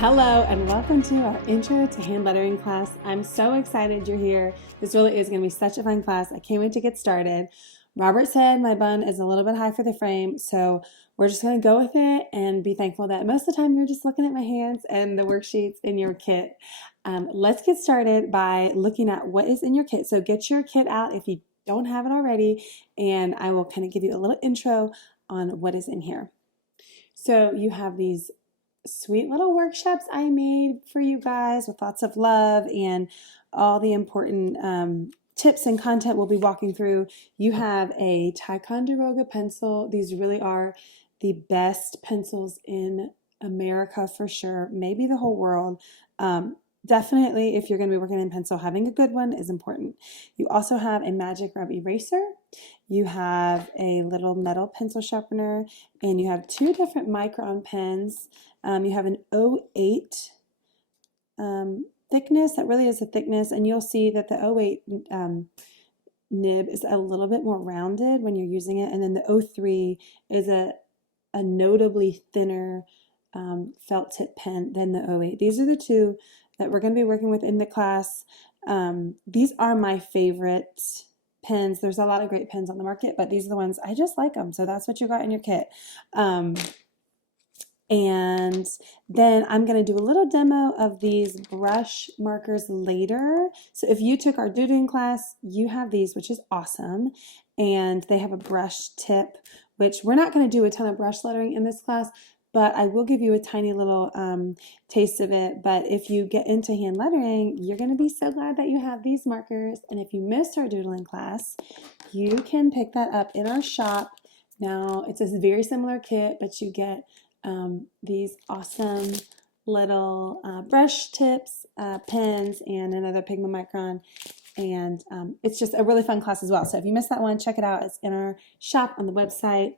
Hello and welcome to our intro to hand lettering class. I'm so excited you're here. This really is going to be such a fun class. I can't wait to get started. Robert said my bun is a little bit high for the frame, so we're just going to go with it and be thankful that most of the time you're just looking at my hands and the worksheets in your kit. Let's get started by looking at what is in your kit. So get your kit out if you don't have it already, and I will kind of give you a little intro on what is in here. So you have these sweet little workshops I made for you guys with lots of love and all the important tips and content we'll be walking through. You have a Ticonderoga pencil. These really are the best pencils in America for sure, maybe the whole world. Definitely, if you're going to be working in pencil, having a good one is important. You also have a magic rub eraser. You have a little metal pencil sharpener, and you have two different micron pens. You have an 0.8 thickness. That really is a thickness, and you'll see that the 0.8 nib is a little bit more rounded when you're using it, and then the 0.3 is a notably thinner felt tip pen than the 0.8. These are the two that we're going to be working with in the class. These are my favorite pens. There's a lot of great pens on the market, but these are the ones I just like them. So that's what you got in your kit. And then I'm going to do a little demo of these brush markers later. So if you took our doodling class, you have these, which is awesome. And they have a brush tip, which we're not going to do a ton of brush lettering in this class, but I will give you a tiny little taste of it. But if you get into hand lettering, you're going to be so glad that you have these markers. And if you missed our doodling class, you can pick that up in our shop. Now, it's a very similar kit, but you get these awesome little brush tips, pens, and another Pigma Micron. And it's just a really fun class as well. So if you missed that one, check it out. It's in our shop on the website.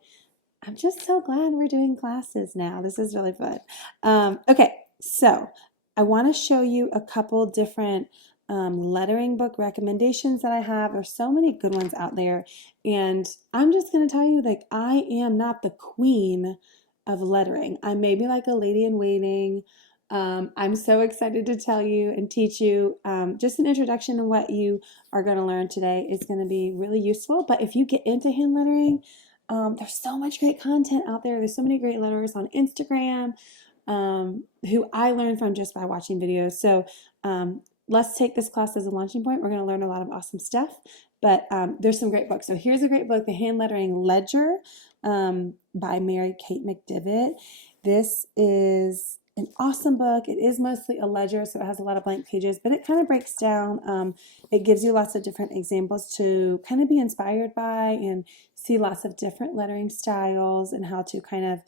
I'm just so glad we're doing classes now. This is really fun. Okay, so I want to show you a couple different lettering book recommendations that I have. There's so many good ones out there. And I'm just going to tell you, like, I am not the queen of lettering. I may be like a lady in waiting. I'm so excited to tell you and teach you just an introduction to what you are going to learn today is going to be really useful. But if you get into hand lettering, there's so much great content out there. There's so many great letterers on Instagram who I learned from just by watching videos. So let's take this class as a launching point. We're going to learn a lot of awesome stuff, but there's some great books. So here's a great book, The Hand Lettering Ledger by Mary Kate McDivitt. This is an awesome book. It is mostly a ledger, so it has a lot of blank pages, but it kind of breaks down. It gives you lots of different examples to kind of be inspired by and see lots of different lettering styles and how to kind of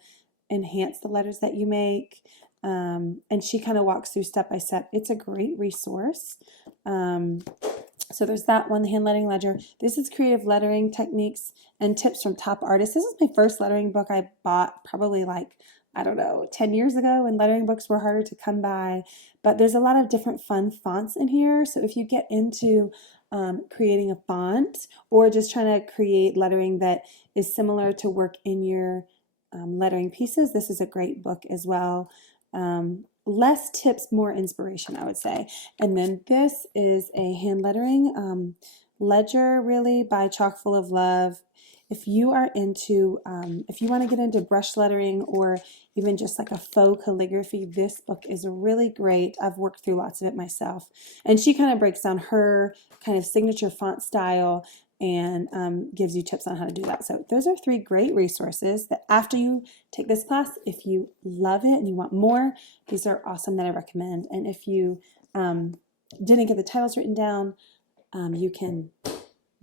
enhance the letters that you make. And she kind of walks through step by step. It's a great resource. So there's that one, The Hand Lettering Ledger. This is Creative Lettering Techniques and Tips from Top Artists. This is my first lettering book I bought probably like, I don't know, 10 years ago when lettering books were harder to come by. But there's a lot of different fun fonts in here. So if you get into creating a font or just trying to create lettering that is similar to work in your lettering pieces, this is a great book as well. Less tips, more inspiration, I would say. And then this is a hand lettering ledger, really, by Chock full of Love. If you are into, if you want to get into brush lettering or even just like a faux calligraphy, this book is really great. I've worked through lots of it myself. And she kind of breaks down her kind of signature font style and gives you tips on how to do that. So those are three great resources that after you take this class, if you love it and you want more, these are awesome that I recommend. And if you didn't get the titles written down, you can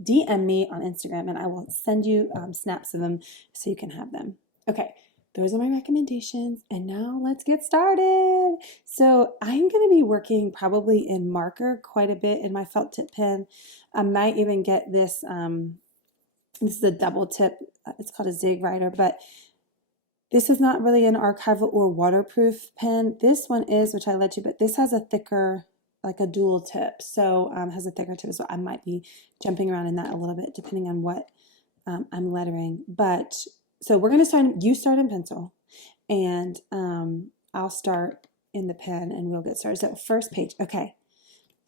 DM me on Instagram and I will send you snaps of them so you can have them. Okay, those are my recommendations. And now let's get started. So I'm going to be working probably in marker quite a bit in my felt tip pen. I might even get this, this is a double tip. It's called a Zig Rider, but this is not really an archival or waterproof pen. This one is, which I let you, but this has a thicker, like a dual tip. So has a thicker tip. So I might be jumping around in that a little bit depending on what I'm lettering. But so we're going to start, you start in pencil and I'll start in the pen and we'll get started. So first page, okay.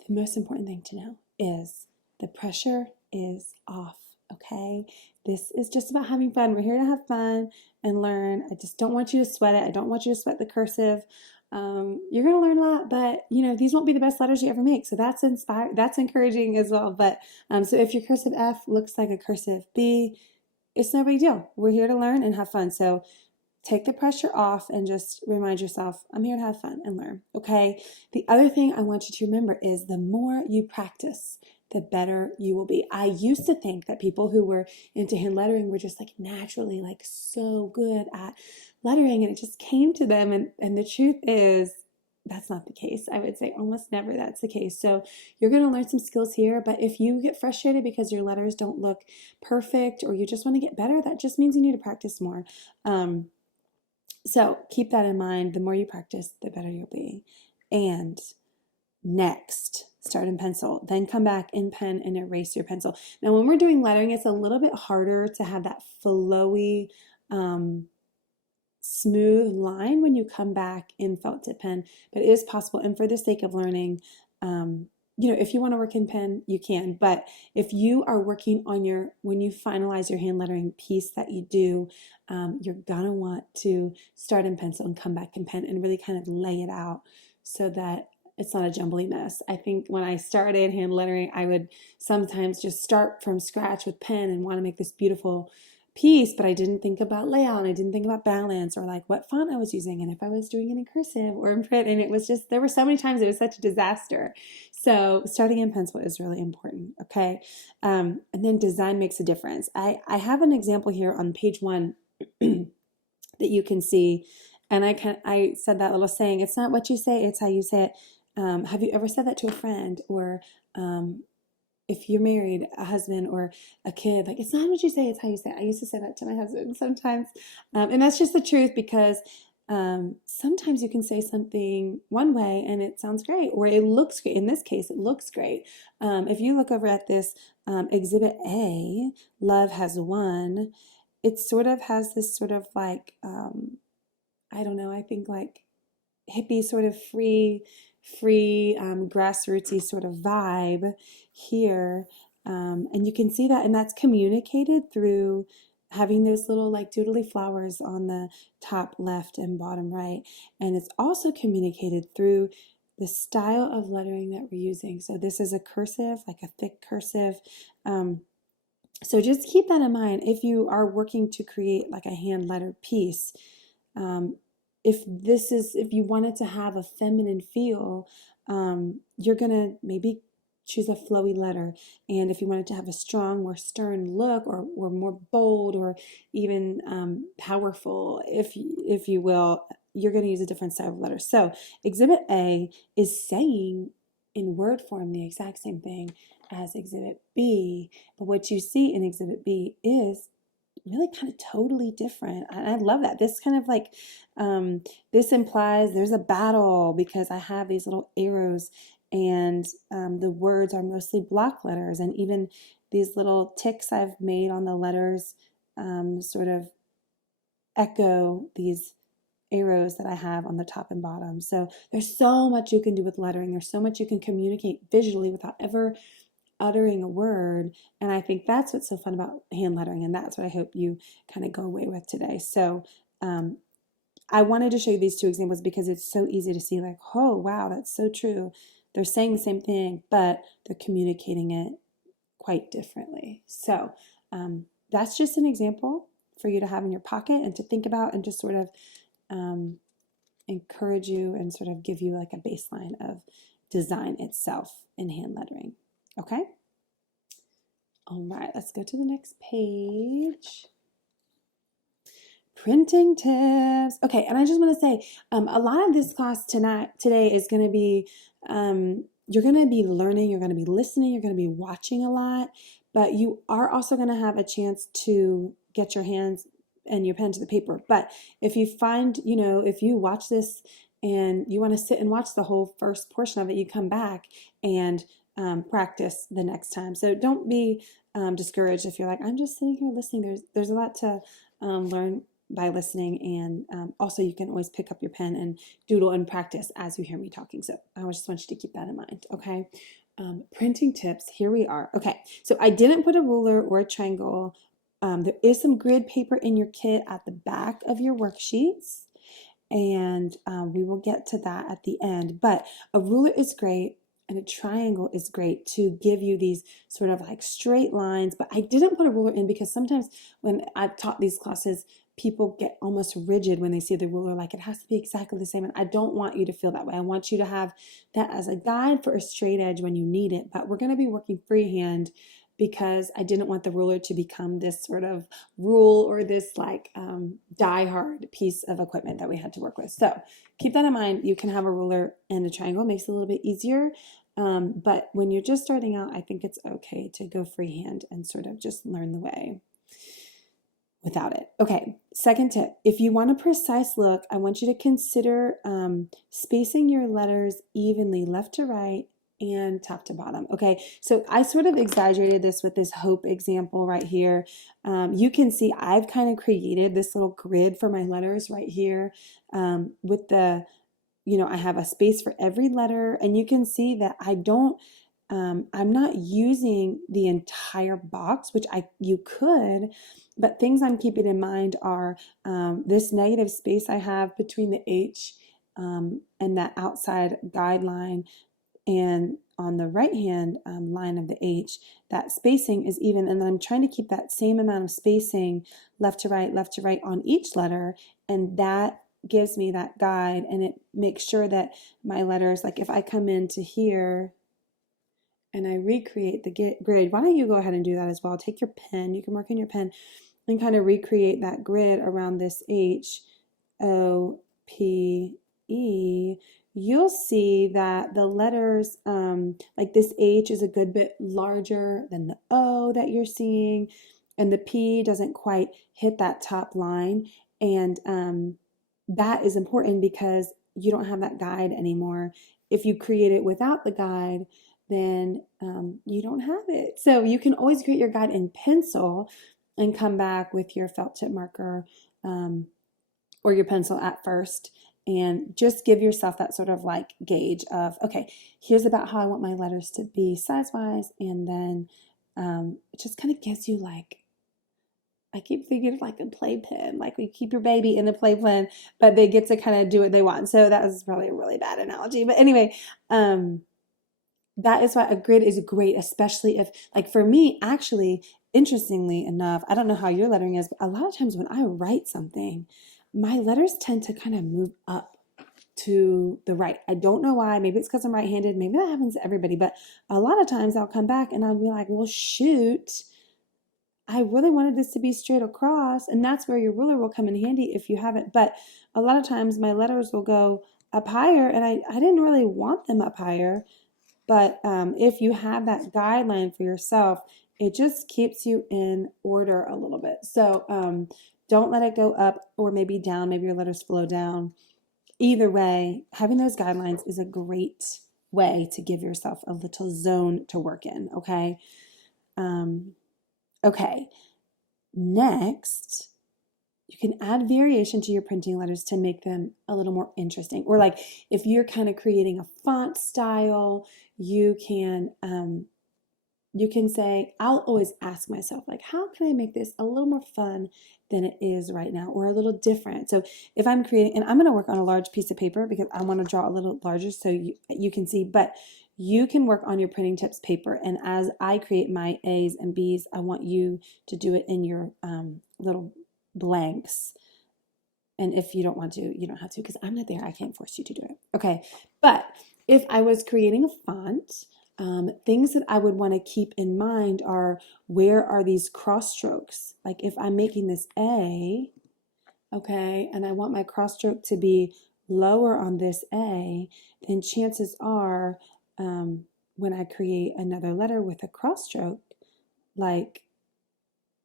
The most important thing to know is the pressure is off, okay? This is just about having fun. We're here to have fun and learn. I just don't want you to sweat it. I don't want you to sweat the cursive. You're going to learn a lot, but these won't be the best letters you ever make. So that's encouraging as well. But so if your cursive F looks like a cursive B, it's no big deal. We're here to learn and have fun. So take the pressure off and just remind yourself, I'm here to have fun and learn, okay? The other thing I want you to remember is the more you practice, the better you will be. I used to think that people who were into hand lettering were just like naturally like so good at lettering and it just came to them. And the truth is, that's not the case. I would say almost never that's the case. So you're going to learn some skills here, but if you get frustrated because your letters don't look perfect or you just want to get better, that just means you need to practice more. So keep that in mind. The more you practice, the better you'll be. And next, start in pencil. Then come back in pen and erase your pencil. Now, when we're doing lettering, it's a little bit harder to have that flowy, smooth line when you come back in felt tip pen, but it is possible. And for the sake of learning, if you want to work in pen, you can. But if you are working on when you finalize your hand lettering piece that you do, you're going to want to start in pencil and come back in pen and really kind of lay it out so that it's not a jumbly mess. I think when I started hand lettering, I would sometimes just start from scratch with pen and want to make this beautiful piece, but I didn't think about layout and I didn't think about balance or like what font I was using and if I was doing it in cursive or in print, and it was just, there were so many times it was such a disaster. So starting in pencil is really important, okay? And then design makes a difference. I have an example here on page 1 that you can see, and I said that little saying, it's not what you say, it's how you say it. Have you ever said that to a friend or if you're married, a husband or a kid, like, it's not what you say, it's how you say it. I used to say that to my husband sometimes. And that's just the truth because sometimes you can say something one way and it sounds great or it looks great. In this case, it looks great. If you look over at this exhibit A, Love Has Won, it sort of has this sort of like, I don't know, I think like hippie sort of free grassrootsy sort of vibe here, and you can see that, and that's communicated through having those little like doodly flowers on the top left and bottom right, and it's also communicated through the style of lettering that we're using. So this is a cursive, like a thick cursive. So just keep that in mind if you are working to create like a hand lettered piece. If you want it to have a feminine feel, you're gonna maybe choose a flowy letter. And if you want it to have a strong, more stern look, or more bold, or even powerful, if you will, you're gonna use a different style of letter. So Exhibit A is saying in word form the exact same thing as Exhibit B, but what you see in Exhibit B is really kind of totally different. I love that. This kind of like, this implies there's a battle because I have these little arrows and the words are mostly block letters, and even these little ticks I've made on the letters sort of echo these arrows that I have on the top and bottom. So there's so much you can do with lettering. There's so much you can communicate visually without ever uttering a word, and I think that's what's so fun about hand lettering, and that's what I hope you kind of go away with today. So I wanted to show you these two examples because it's so easy to see like, oh wow, that's so true. They're saying the same thing, but they're communicating it quite differently. So that's just an example for you to have in your pocket and to think about and just sort of encourage you and sort of give you like a baseline of design itself in hand lettering. Okay? All right, let's go to the next page. Printing tips. Okay, and I just want to say, a lot of this class today is going to be, you're going to be learning, you're going to be listening, you're going to be watching a lot, but you are also going to have a chance to get your hands and your pen to the paper. But if you find, if you watch this and you want to sit and watch the whole first portion of it, you come back and practice the next time. So don't be discouraged if you're like, I'm just sitting here listening. There's a lot to learn by listening. And also you can always pick up your pen and doodle and practice as you hear me talking. So I just want you to keep that in mind, okay? Printing tips, here we are. Okay, so I didn't put a ruler or a triangle. There is some grid paper in your kit at the back of your worksheets, and we will get to that at the end. But a ruler is great and a triangle is great to give you these sort of like straight lines. But I didn't put a ruler in because sometimes when I've taught these classes, people get almost rigid when they see the ruler, like it has to be exactly the same. And I don't want you to feel that way. I want you to have that as a guide for a straight edge when you need it. But we're going to be working freehand because I didn't want the ruler to become this sort of rule or this like die-hard piece of equipment that we had to work with. So keep that in mind. You can have a ruler and a triangle. It makes it a little bit easier. But when you're just starting out, I think it's okay to go freehand and sort of just learn the way without it. Okay, second tip. If you want a precise look, I want you to consider spacing your letters evenly left to right and top to bottom. Okay, so I sort of exaggerated this with this hope example right here. You can see I've kind of created this little grid for my letters right here with the, I have a space for every letter, and you can see that I'm not using the entire box, which you could, but things I'm keeping in mind are this negative space I have between the H and that outside guideline, and on the right hand line of the H, that spacing is even, and then I'm trying to keep that same amount of spacing left to right on each letter, and that gives me that guide, and it makes sure that my letters, like if I come into here and I recreate the grid, why don't you go ahead and do that as well? Take your pen, you can mark in your pen, and kind of recreate that grid around this H, O, P, E. You'll see that the letters, like this H is a good bit larger than the O that you're seeing, and the P doesn't quite hit that top line. And that is important because you don't have that guide anymore. If you create it without the guide, then you don't have it. So you can always create your guide in pencil and come back with your felt tip marker or your pencil at first, and just give yourself that sort of like gauge of, okay, here's about how I want my letters to be size-wise, and then it just kind of gives you like, I keep thinking like a playpen, like we keep your baby in the playpen, but they get to kind of do what they want. So that was probably a really bad analogy. But anyway, that is why a grid is great, especially if, like for me, actually, interestingly enough, I don't know how your lettering is, but a lot of times when I write something, my letters tend to kind of move up to the right. I don't know why. Maybe it's because I'm right-handed. Maybe that happens to everybody. But a lot of times I'll come back and I'll be like, well, shoot, I really wanted this to be straight across. And that's where your ruler will come in handy if you have it. But a lot of times my letters will go up higher, and I didn't really want them up higher. But if you have that guideline for yourself, it just keeps you in order a little bit. So don't let it go up or maybe down. Maybe your letters flow down. Either way, having those guidelines is a great way to give yourself a little zone to work in, okay? Okay, next, you can add variation to your printing letters to make them a little more interesting. Or like if you're kind of creating a font style, you can say, I'll always ask myself, like, how can I make this a little more fun than it is right now, or a little different? So if I'm creating, and I'm going to work on a large piece of paper because I want to draw a little larger so you can see, but you can work on your printing tips paper. And as I create my A's and B's, I want you to do it in your little blanks. And if you don't want to, you don't have to, because I'm not there. I can't force you to do it. Okay. But if I was creating a font, things that I would want to keep in mind are, where are these cross strokes? Like if I'm making this A, okay, and I want my cross stroke to be lower on this A, then chances are when I create another letter with a cross stroke, like,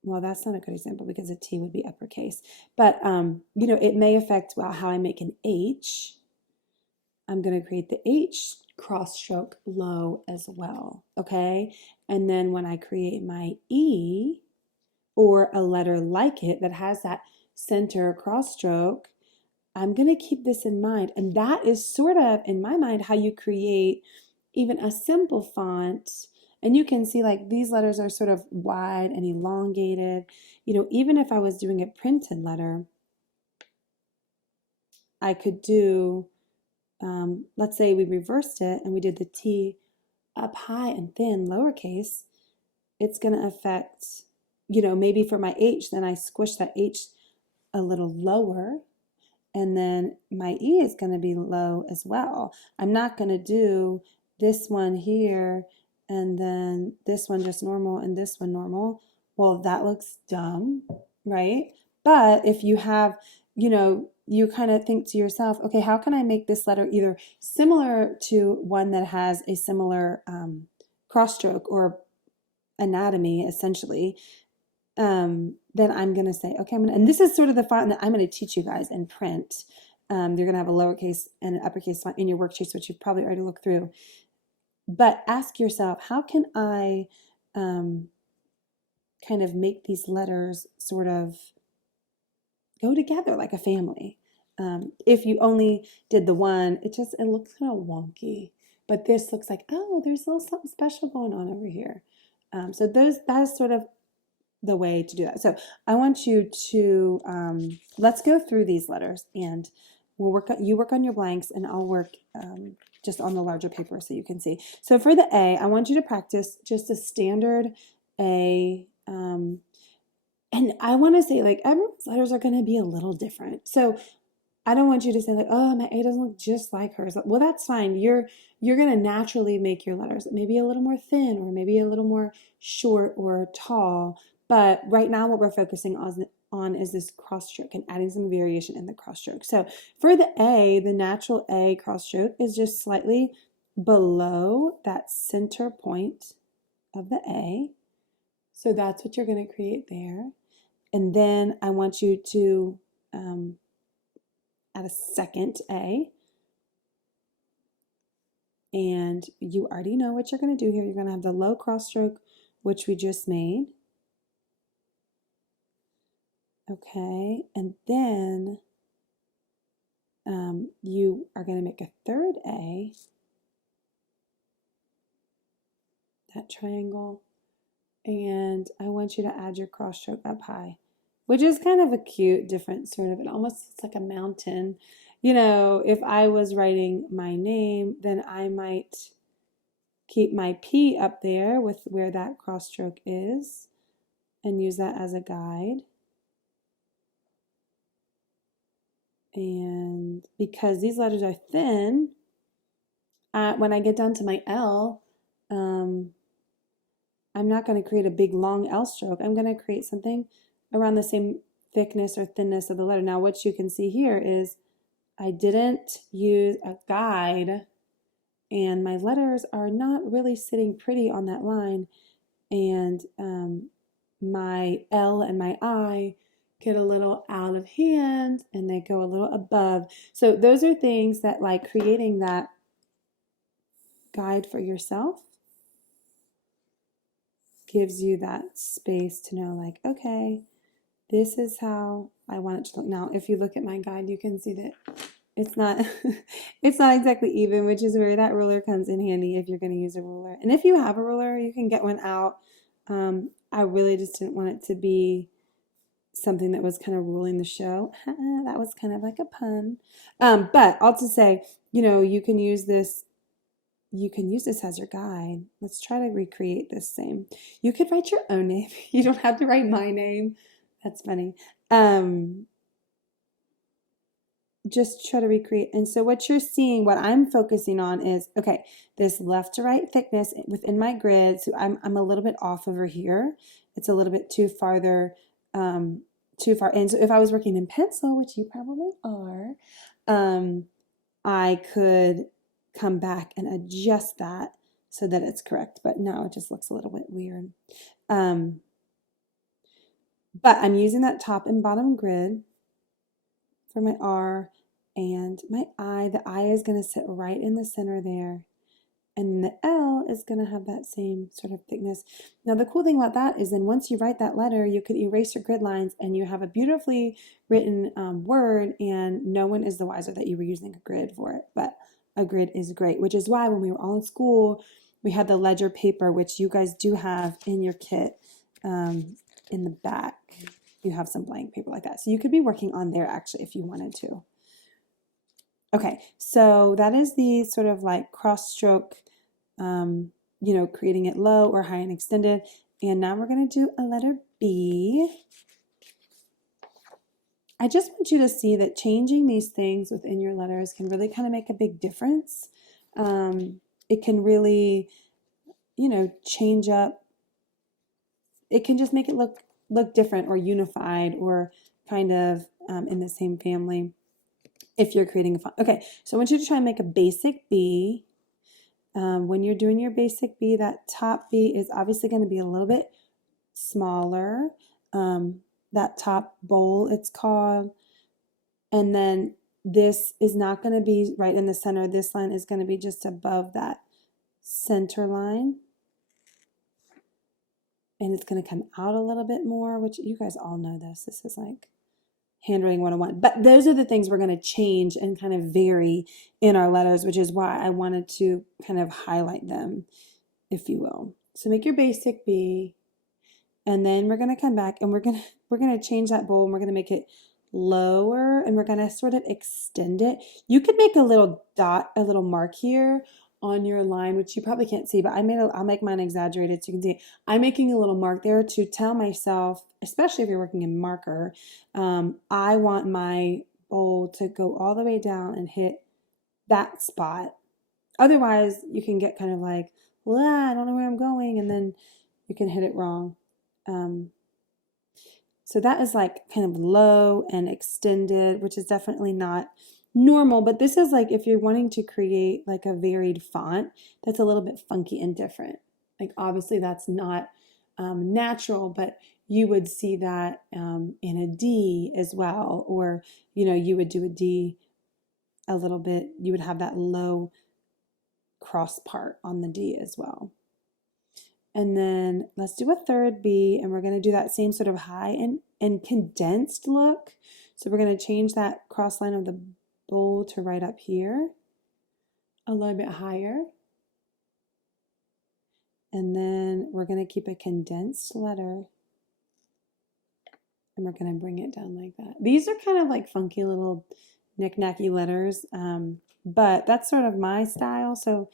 well, that's not a good example because a T would be uppercase, but it may affect how I make an H. I'm going to create the H cross stroke low as well, okay? And then when I create my E, or a letter like it that has that center cross stroke, I'm going to keep this in mind. And that is sort of, in my mind, how you create even a simple font. And you can see like these letters are sort of wide and elongated. You know, even if I was doing a printed letter, I could do, let's say we reversed it and we did the T up high and thin, lowercase, it's going to affect, you know, maybe for my H, then I squish that H a little lower, and then my E is going to be low as well. I'm not going to do this one here and then this one just normal and this one normal. Well, that looks dumb, right? But if you have, you know, you kind of think to yourself, okay, how can I make this letter either similar to one that has a similar cross stroke or anatomy, essentially, then I'm going to say, okay, and this is sort of the font that I'm going to teach you guys in print. You're going to have a lowercase and an uppercase font in your worksheets, which you've probably already looked through. But ask yourself, how can I kind of make these letters sort of go together like a family? If you only did the one, it looks kind of wonky. But this looks like, oh, there's a little something special going on over here. So that is sort of the way to do that. So I want you to, let's go through these letters and you work on your blanks and I'll work just on the larger paper so you can see. So for the A, I want you to practice just a standard A, and I want to say like everyone's letters are going to be a little different. So I don't want you to say like, oh, my A doesn't look just like hers. Well, that's fine. You're going to naturally make your letters maybe a little more thin or maybe a little more short or tall. But right now what we're focusing on is this cross stroke and adding some variation in the cross stroke. So for the A, the natural A cross stroke is just slightly below that center point of the A. So that's what you're going to create there. And then I want you to add a second A. And you already know what you're going to do here. You're going to have the low cross stroke, which we just made. Okay, and then you are going to make a third A, that triangle, and I want you to add your cross stroke up high, which is kind of a cute, different sort of, it almost looks like a mountain. You know, if I was writing my name, then I might keep my P up there with where that cross stroke is and use that as a guide. And because these letters are thin, when I get down to my L, I'm not going to create a big long L stroke. I'm going to create something around the same thickness or thinness of the letter. Now what you can see here is I didn't use a guide and my letters are not really sitting pretty on that line, and my L and my I get a little out of hand and they go a little above. So those are things that, like, creating that guide for yourself gives you that space to know, like, okay, this is how I want it to look. Now, if you look at my guide, you can see that it's not it's not exactly even, which is where that ruler comes in handy if you're going to use a ruler. And if you have a ruler, you can get one out. I really just didn't want it to be something that was kind of ruling the show. That was kind of like a pun. But I'll just say, you know, you can use this as your guide. Let's try to recreate this same. You could write your own name. You don't have to write my name. That's funny. Just try to recreate. And so what you're seeing, what I'm focusing on is, okay, this left to right thickness within my grid. So I'm a little bit off over here. It's a little bit too farther, too far. And so if I was working in pencil, which you probably are, I could come back and adjust that so that it's correct. But no, it just looks a little bit weird. But I'm using that top and bottom grid for my R and my I. The I is going to sit right in the center there. And the L is going to have that same sort of thickness. Now, the cool thing about that is then once you write that letter, you could erase your grid lines and you have a beautifully written word, and no one is the wiser that you were using a grid for it. But a grid is great, which is why when we were all in school, we had the ledger paper, which you guys do have in your kit in the back. You have some blank paper like that. So you could be working on there actually if you wanted to. Okay, so that is the sort of like cross stroke, you know, creating it low or high and extended. And now we're going to do a letter B. I just want you to see that changing these things within your letters can really kind of make a big difference. It can really, you know, change up. It can just make it look different or unified or kind of in the same family if you're creating a font. Okay, so I want you to try and make a basic B. When you're doing your basic B, that top B is obviously going to be a little bit smaller. That top bowl, it's called. And then this is not going to be right in the center. This line is going to be just above that center line. And it's going to come out a little bit more, which you guys all know this. This is like handwriting 101. But those are the things we're going to change and kind of vary in our letters, which is why I wanted to kind of highlight them, if you will. So make your basic B. And then we're going to come back and we're going to change that bowl and we're going to make it lower and we're going to sort of extend it. You could make a little dot, a little mark here on your line, which you probably can't see, but I'll make mine exaggerated so you can see it. I'm making a little mark there to tell myself, especially if you're working in marker, I want my bowl to go all the way down and hit that spot. Otherwise, you can get kind of like, well, I don't know where I'm going, and then you can hit it wrong. So that is like kind of low and extended, which is definitely not normal, but this is like if you're wanting to create like a varied font that's a little bit funky and different. Like obviously that's not natural, but you would see that in a D as well, or you know, you would do a D a little bit, you would have that low cross part on the D as well. And then let's do a third B, and we're going to do that same sort of high and condensed look. So we're going to change that cross line of the bowl to right up here, a little bit higher. And then we're going to keep a condensed letter, and we're going to bring it down like that. These are kind of like funky little knick-knacky letters, but that's sort of my style. So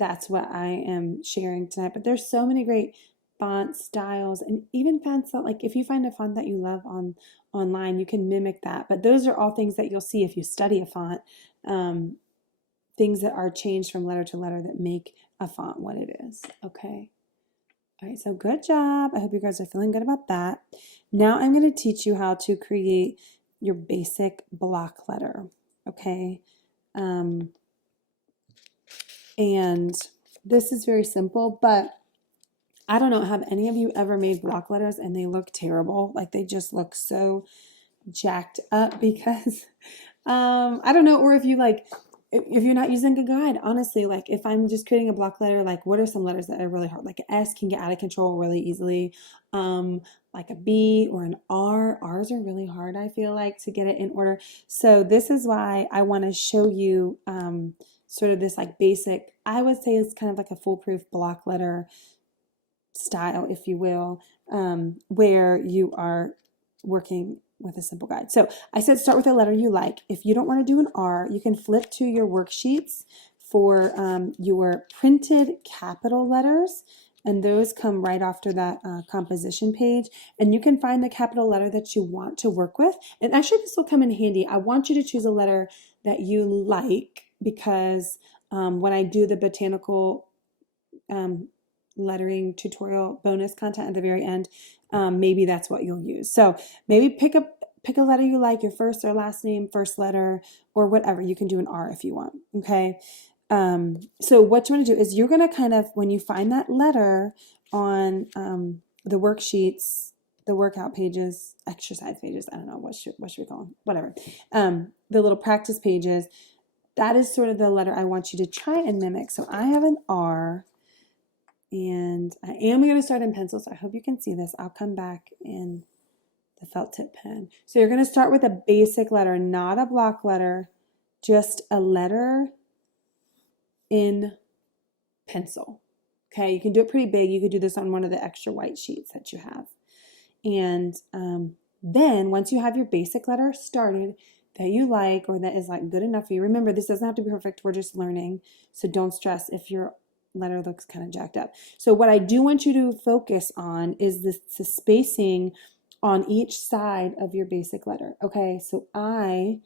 that's what I am sharing tonight. But there's so many great font styles, and even fonts that, like, if you find a font that you love online, you can mimic that. But those are all things that you'll see if you study a font, things that are changed from letter to letter that make a font what it is. Okay. All right, so good job. I hope you guys are feeling good about that. Now I'm going to teach you how to create your basic block letter. Okay. And this is very simple, but I don't know, have any of you ever made block letters and they look terrible? Like they just look so jacked up because, I don't know, or if you like, if you're not using a guide, honestly, like if I'm just creating a block letter, like what are some letters that are really hard? Like an S can get out of control really easily. Like a B or an R. R's are really hard, I feel like, to get it in order. So this is why I want to show you sort of this like basic, I would say it's kind of like a foolproof block letter style, if you will, where you are working with a simple guide. So I said start with a letter you like. If you don't want to do an R, you can flip to your worksheets for your printed capital letters, and those come right after that composition page, and you can find the capital letter that you want to work with. And actually this will come in handy. I want you to choose a letter that you like, because when I do the botanical lettering tutorial bonus content at the very end, maybe that's what you'll use. So maybe pick a letter you like, your first or last name, first letter, or whatever. You can do an R if you want. Okay. So what you want to do is you're going to kind of, when you find that letter on the worksheets, the workout pages, exercise pages, I don't know, what should we call them? Whatever. The little practice pages, that is sort of the letter I want you to try and mimic. So I have an R, and I am going to start in pencil, so I hope you can see this. I'll come back in the felt tip pen. So you're going to start with a basic letter, not a block letter, just a letter in pencil. Okay, you can do it pretty big. You could do this on one of the extra white sheets that you have. And then once you have your basic letter started that you like, or that is like good enough for you, remember this doesn't have to be perfect. We're just learning. So don't stress if your letter looks kind of jacked up. So what I do want you to focus on is the spacing on each side of your basic letter. Okay, so I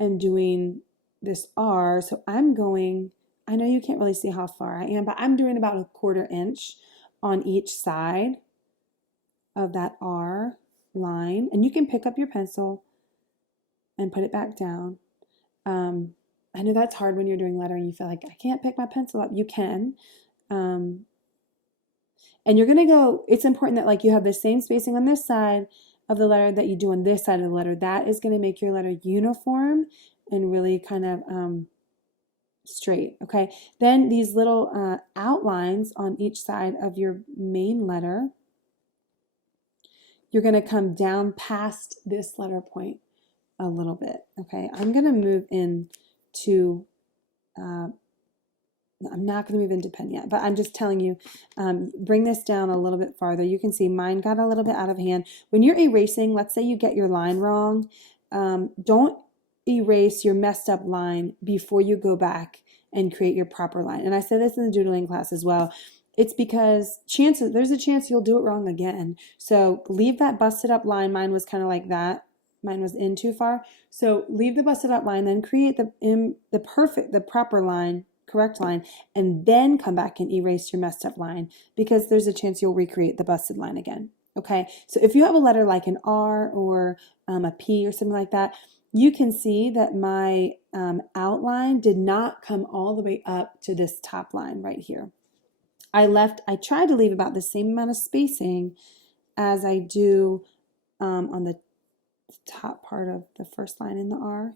am doing this R, so I'm going, I know you can't really see how far I am, but I'm doing about 1/4 inch on each side of that R line. And you can pick up your pencil and put it back down. I know that's hard when you're doing lettering. You feel like, I can't pick my pencil up. You can. And you're going to go, it's important that like you have the same spacing on this side of the letter that you do on this side of the letter. That is going to make your letter uniform and really kind of straight. Okay. Then these little outlines on each side of your main letter, you're going to come down past this letter point a little bit. Okay. I'm going to move in to I'm not going to move into pen yet, but I'm just telling you, bring this down a little bit farther. You can see mine got a little bit out of hand. When you're erasing, let's say you get your line wrong, don't erase your messed up line before you go back and create your proper line. And I said this in the doodling class as well. It's because there's a chance you'll do it wrong again. So leave that busted up line. Mine was kind of like that. Mine was in too far. So leave the busted up line, then create the proper line, correct line, and then come back and erase your messed up line, because there's a chance you'll recreate the busted line again. Okay, so if you have a letter like an R or a P or something like that, you can see that my outline did not come all the way up to this top line right here. I tried to leave about the same amount of spacing as I do on the top part of the first line in the R.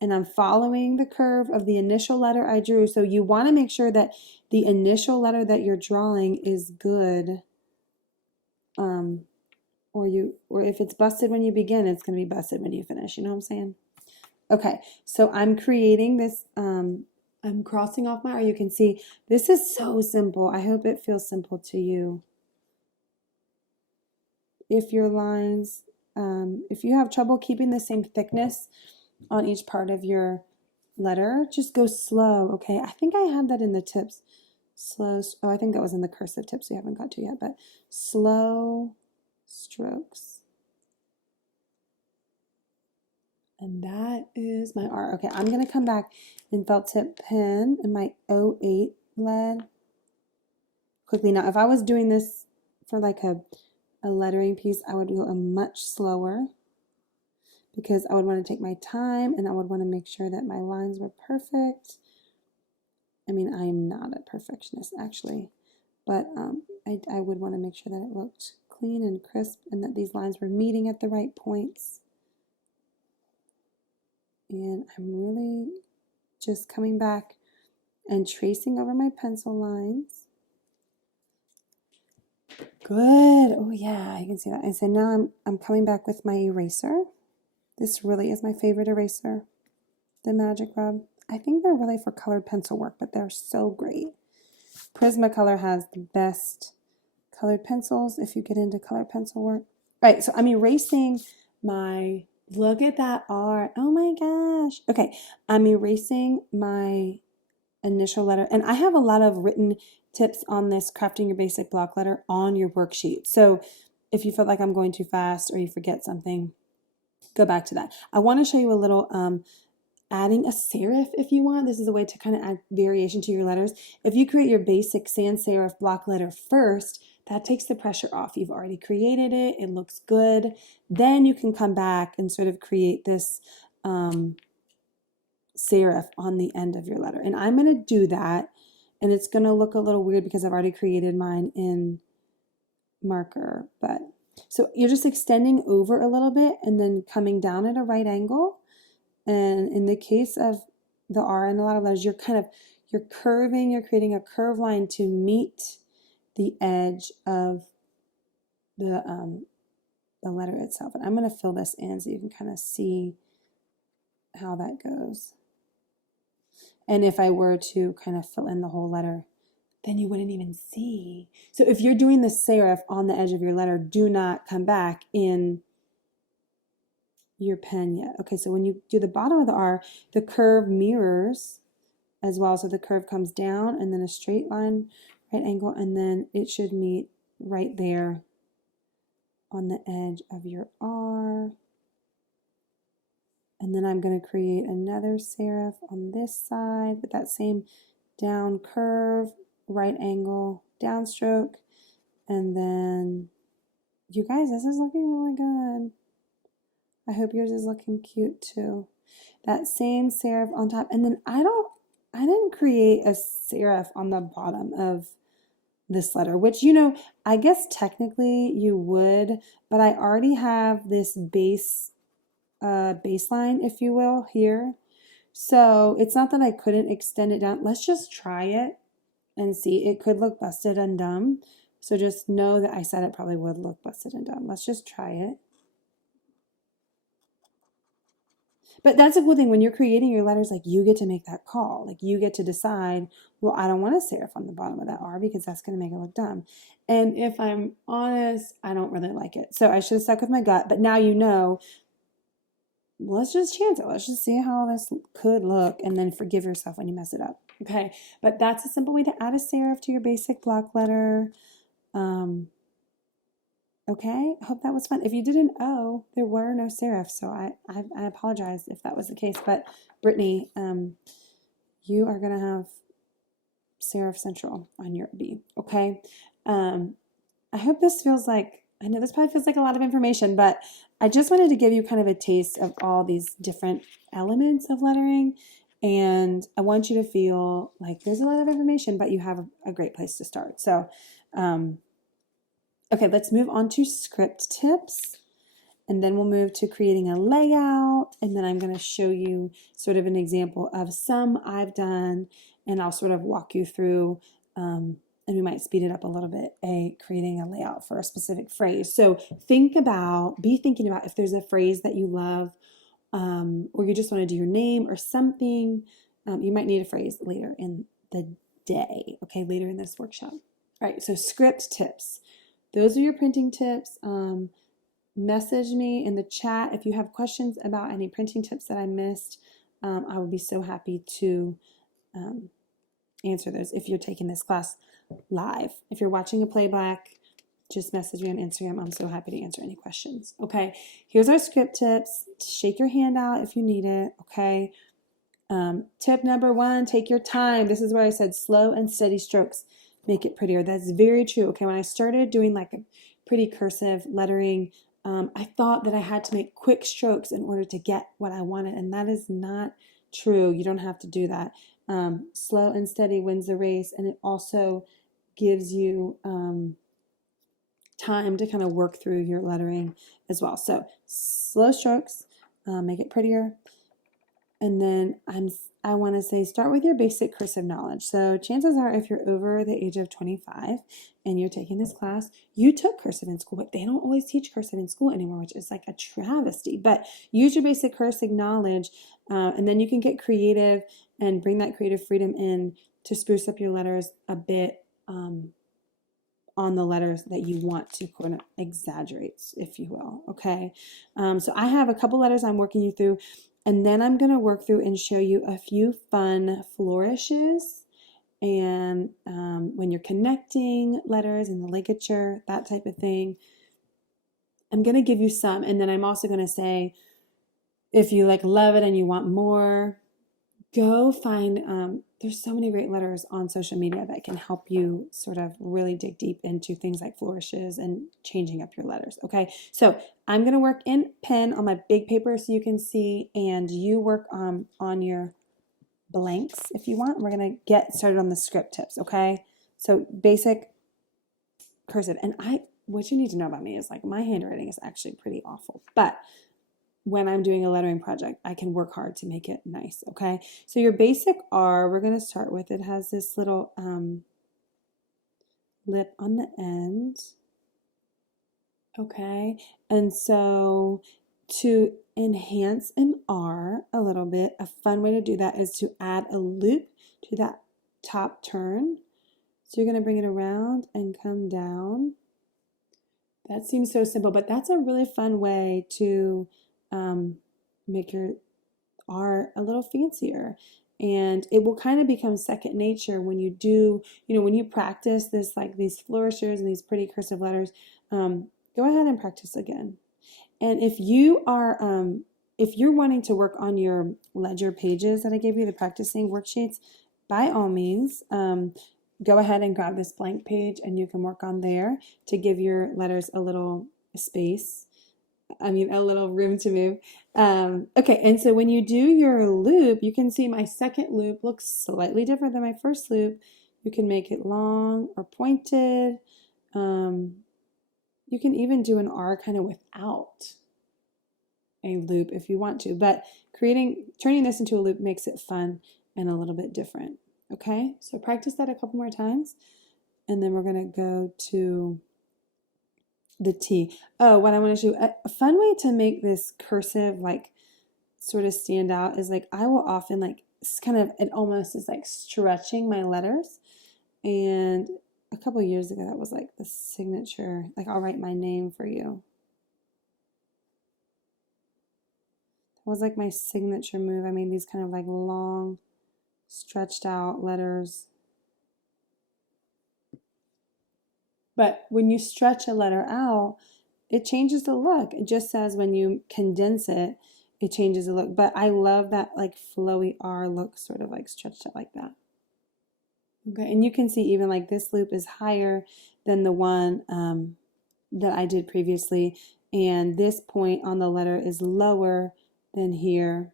And I'm following the curve of the initial letter I drew. So you want to make sure that the initial letter that you're drawing is good. Or if it's busted when you begin, it's going to be busted when you finish. You know what I'm saying? Okay, so I'm creating this, I'm crossing off my R. You can see this is so simple. I hope it feels simple to you. If your lines, if you have trouble keeping the same thickness on each part of your letter, just go slow. Okay, I think I had that in the tips. Slow. Oh, I think that was in the cursive tips we haven't got to yet, but slow strokes. And that is my R. Okay, I'm going to come back in felt tip pen and my 08 lead quickly. Now, if I was doing this for like a lettering piece, I would go a much slower, because I would want to take my time and I would want to make sure that my lines were perfect. I mean, I am not a perfectionist actually, but I would want to make sure that it looked clean and crisp and that these lines were meeting at the right points. And I'm really just coming back and tracing over my pencil lines. Good. Oh yeah, I can see that. And so now I'm coming back with my eraser. This really is my favorite eraser, the Magic Rub. I think they're really for colored pencil work, but they're so great. Prismacolor has the best colored pencils if you get into colored pencil work. All right, so I'm erasing my, look at that R. Oh my gosh. Okay, I'm erasing my initial letter. And I have a lot of written tips on this crafting your basic block letter on your worksheet. So if you feel like I'm going too fast or you forget something, go back to that. I want to show you a little adding a serif if you want. This is a way to kind of add variation to your letters. If you create your basic sans serif block letter first, that takes the pressure off. You've already created it. It looks good. Then you can come back and sort of create this serif on the end of your letter. And I'm going to do that. And it's going to look a little weird because I've already created mine in marker. But so you're just extending over a little bit and then coming down at a right angle. And in the case of the R in a lot of letters, you're curving, you're creating a curved line to meet the edge of the letter itself. And I'm going to fill this in so you can kind of see how that goes. And if I were to kind of fill in the whole letter, then you wouldn't even see. So if you're doing the serif on the edge of your letter, do not come back in your pen yet. Okay, so when you do the bottom of the R, the curve mirrors as well. So the curve comes down and then a straight line, right angle, and then it should meet right there on the edge of your R. And then I'm going to create another serif on this side with that same down curve, right angle, downstroke. And then, you guys, this is looking really good. I hope yours is looking cute too. That same serif on top. And then I didn't create a serif on the bottom of this letter, which, you know, I guess technically you would, but I already have this baseline, if you will, here. So it's not that I couldn't extend it down. Let's just try it and see. It could look busted and dumb. So just know that I said it probably would look busted and dumb. Let's just try it. But that's a cool thing when you're creating your letters, like you get to make that call. Like you get to decide, well, I don't want a serif on the bottom of that R because that's going to make it look dumb. And if I'm honest, I don't really like it. So I should have stuck with my gut. But now you know, let's just chance it. Let's just see how this could look and then forgive yourself when you mess it up. Okay, but that's a simple way to add a serif to your basic block letter. Okay, I hope that was fun. If you didn't know, there were no serifs, so I apologize if that was the case. But Brittany, you are going to have serif central on your B, okay? I hope this feels like, I know this probably feels like a lot of information, but I just wanted to give you kind of a taste of all these different elements of lettering. And I want you to feel like there's a lot of information, but you have a great place to start. So, okay, let's move on to script tips. And then we'll move to creating a layout. And then I'm going to show you sort of an example of some I've done. And I'll sort of walk you through, and we might speed it up a little bit, creating a layout for a specific phrase. So be thinking about if there's a phrase that you love, or you just want to do your name or something. You might need a phrase later in the day, okay, later in this workshop. All right, so script tips. Those are your printing tips. Message me in the chat if you have questions about any printing tips that I missed. I would be so happy to answer those if you're taking this class live. If you're watching a playback, just message me on Instagram. I'm so happy to answer any questions. Okay, here's our script tips. Shake your hand out if you need it, okay? Tip number 1, take your time. This is where I said slow and steady strokes make it prettier. That's very true. Okay, when I started doing like a pretty cursive lettering, I thought that I had to make quick strokes in order to get what I wanted, and that is not true. You don't have to do that. Slow and steady wins the race, and it also gives you time to kind of work through your lettering as well. So slow strokes, make it prettier. And then I want to say start with your basic cursive knowledge. So chances are if you're over the age of 25 and you're taking this class, you took cursive in school, but they don't always teach cursive in school anymore, which is like a travesty. But use your basic cursive knowledge, and then you can get creative and bring that creative freedom in to spruce up your letters a bit on the letters that you want to kind of exaggerate, if you will. Okay. So I have a couple letters I'm working you through. And then I'm going to work through and show you a few fun flourishes and when you're connecting letters and the ligature, that type of thing. I'm going to give you some, and then I'm also going to say, if you like love it and you want more, go find, there's so many great letters on social media that can help you sort of really dig deep into things like flourishes and changing up your letters, okay? So I'm going to work in pen on my big paper so you can see, and you work on your blanks if you want. We're going to get started on the script tips, okay? So basic cursive. And what you need to know about me is like my handwriting is actually pretty awful, but when I'm doing a lettering project, I can work hard to make it nice, okay? So your basic R, we're going to start with, it has this little lip on the end, okay? And so to enhance an R a little bit, a fun way to do that is to add a loop to that top turn. So you're going to bring it around and come down. That seems so simple, but that's a really fun way to make your R a little fancier. And it will kind of become second nature when you do, when you practice this, like these flourishers and these pretty cursive letters. Go ahead and practice again. And if you are, if you're wanting to work on your ledger pages that I gave you, the practicing worksheets, by all means, go ahead and grab this blank page and you can work on there to give your letters a little space. A little room to move. Okay, and so when you do your loop, you can see my second loop looks slightly different than my first loop. You can make it long or pointed. You can even do an R kind of without a loop if you want to, but turning this into a loop makes it fun and a little bit different. Okay, so practice that a couple more times, and then we're going to go to the T. Oh, what I want to show, a fun way to make this cursive like sort of stand out is like I will often like it almost is like stretching my letters. And a couple of years ago that was like the signature, like I'll write my name for you. That was like my signature move. I made these kind of like long stretched out letters. But when you stretch a letter out, it changes the look. It just says when you condense it, it changes the look. But I love that like flowy R look, sort of like stretched out like that. Okay, and you can see even like this loop is higher than the one that I did previously. And this point on the letter is lower than here.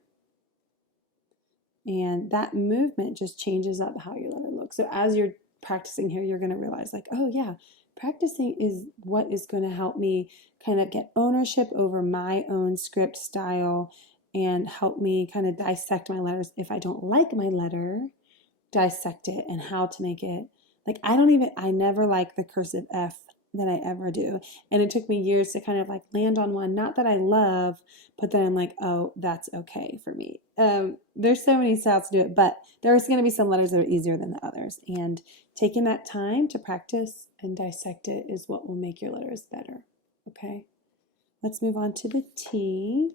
And that movement just changes up how your letter looks. So as you're practicing here, you're going to realize like, oh yeah, practicing is what is going to help me kind of get ownership over my own script style and help me kind of dissect my letters. If I don't like my letter, dissect it and how to make it. Like I never like the cursive F than I ever do. And it took me years to kind of like land on one, not that I love, but then I'm like, oh, that's okay for me. There's so many styles to do it, but there's going to be some letters that are easier than the others. And taking that time to practice and dissect it is what will make your letters better. Okay, let's move on to the T.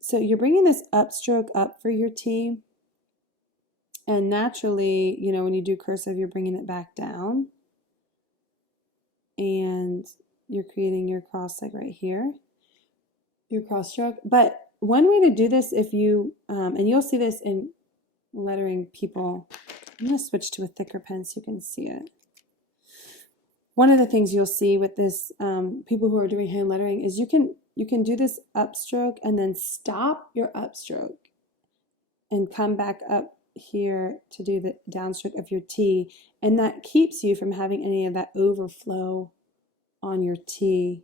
So you're bringing this upstroke up for your T. And naturally, when you do cursive, you're bringing it back down. And you're creating your cross like right here, your cross stroke. But one way to do this, if you, and you'll see this in lettering people, I'm going to switch to a thicker pen so you can see it. One of the things you'll see with this, people who are doing hand lettering is you can do this upstroke and then stop your upstroke and come back up here to do the downstroke of your T, and that keeps you from having any of that overflow on your T.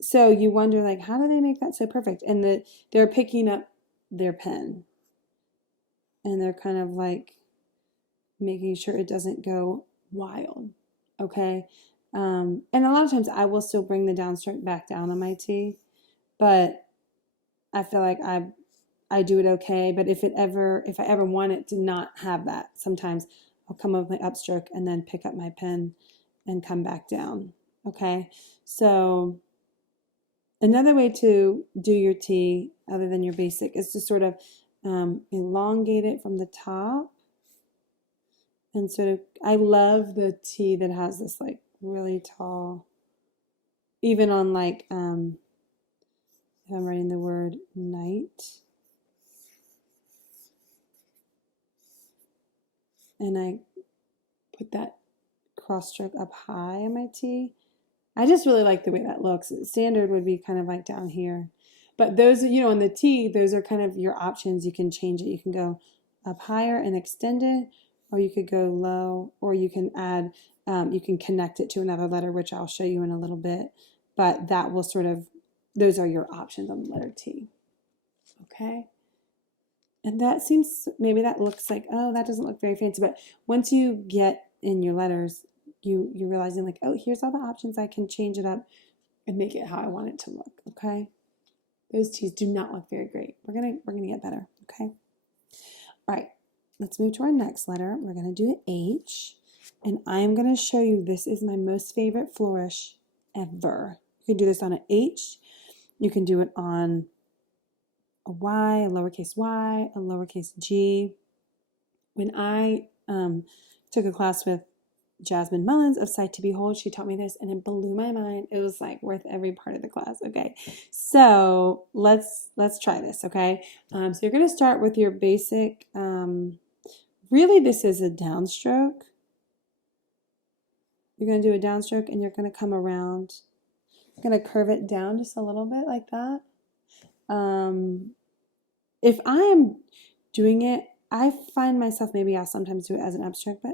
So you wonder like, how do they make that so perfect? And they're picking up their pen and they're kind of like making sure it doesn't go wild. Okay. And a lot of times I will still bring the downstroke back down on my T, but I feel like I do it okay. But if I ever want it to not have that, sometimes I'll come up with my upstroke and then pick up my pen and come back down. Okay. So another way to do your T other than your basic is to sort of elongate it from the top. And sort of, I love the T that has this like really tall, even on like, if I'm writing the word night, and I put that cross stroke up high on my T. I just really like the way that looks. Standard would be kind of like down here. But those, on the T, those are kind of your options. You can change it. You can go up higher and extend it, or you could go low, or you can add, you can connect it to another letter, which I'll show you in a little bit, but that will sort of, those are your options on the letter T. Okay. And that seems, maybe that looks like, oh, that doesn't look very fancy, but once you get in your letters, you're realizing like, oh, here's all the options. I can change it up and make it how I want it to look. Okay. Those T's do not look very great. We're gonna get better. Okay. All right. Let's move to our next letter. We're gonna do H, and I'm gonna show you. This is my most favorite flourish ever. You can do this on an H. You can do it on a Y, a lowercase g. When I took a class with Jasmine Mullins of Sight to Behold, she taught me this and it blew my mind. It was like worth every part of the class. Okay, so let's try this. Okay, so you're going to start with your basic. Really, this is a downstroke. You're going to do a downstroke and you're going to come around. You're going to curve it down just a little bit like that. If I am doing it, I find myself, maybe I'll sometimes do it as an upstroke, but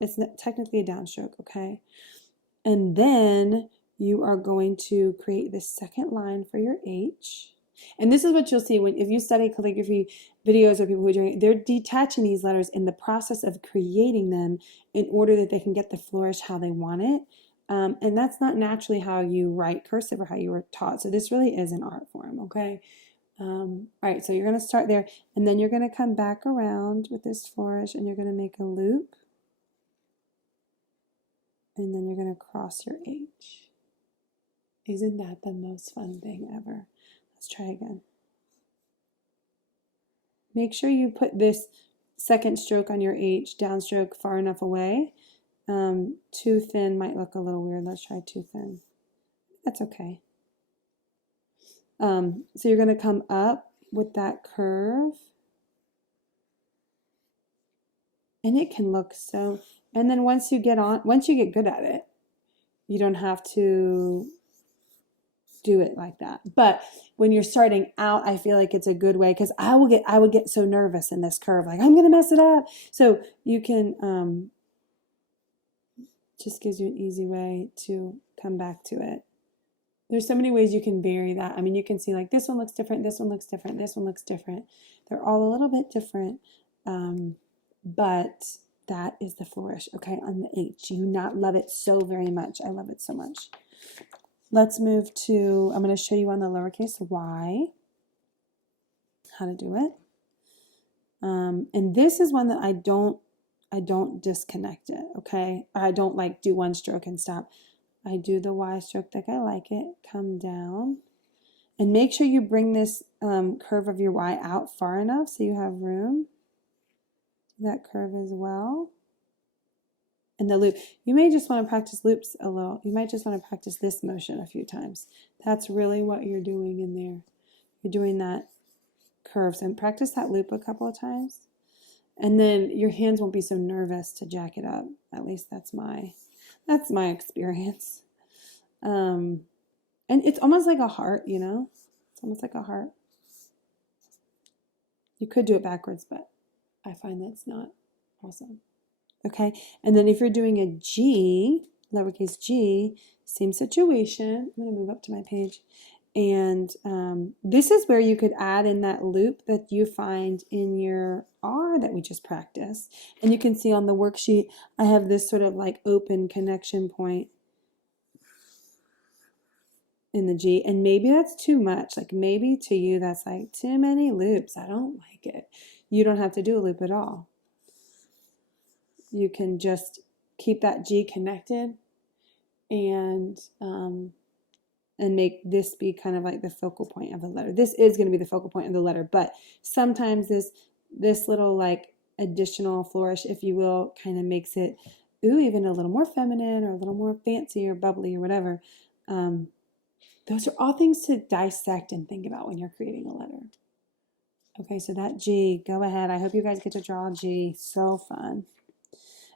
it's technically a downstroke, okay? And then you are going to create this second line for your H. And this is what you'll see if you study calligraphy videos or people who are doing it, they're detaching these letters in the process of creating them in order that they can get the flourish how they want it. And that's not naturally how you write cursive or how you were taught. So this really is an art form, okay? All right, so you're going to start there, and then you're going to come back around with this flourish, and you're going to make a loop, and then you're going to cross your H. Isn't that the most fun thing ever? Let's try again. Make sure you put this second stroke on your H, downstroke, far enough away. Too thin might look a little weird. Let's try too thin. That's okay. So you're going to come up with that curve, and it can look so, and then once you get good at it, you don't have to do it like that. But when you're starting out, I feel like it's a good way, because I would get so nervous in this curve, like I'm going to mess it up. So you can, just gives you an easy way to come back to it. There's so many ways you can vary that. I mean, you can see like this one looks different, this one looks different, this one looks different. They're all a little bit different, but that is the flourish, okay, on the H. You not love it so very much. I love it so much. Let's move to, I'm going to show you on the lowercase y how to do it. And this is one that I don't disconnect it, okay? I don't like do one stroke and stop. I do the Y stroke like I like it, come down, and make sure you bring this curve of your Y out far enough so you have room. That curve as well. And the loop. You may just want to practice loops a little. You might just want to practice this motion a few times. That's really what you're doing in there. You're doing that curve. So practice that loop a couple of times. And then your hands won't be so nervous to jack it up. At least that's my experience. And it's almost like a heart, you know? It's almost like a heart. You could do it backwards, but I find that's not awesome. Okay, and then if you're doing a G, lowercase g, same situation. I'm going to move up to my page. And this is where you could add in that loop that you find in your R that we just practiced. And you can see on the worksheet, I have this sort of like open connection point in the G. And maybe that's too much. Like maybe to you, that's like too many loops. I don't like it. You don't have to do a loop at all. You can just keep that G connected and make this be kind of like the focal point of the letter. This is going to be the focal point of the letter, but sometimes this little like additional flourish, if you will, kind of makes it even a little more feminine or a little more fancy or bubbly or whatever. Those are all things to dissect and think about when you're creating a letter. Okay, so that G, go ahead. I hope you guys get to draw a G. So fun.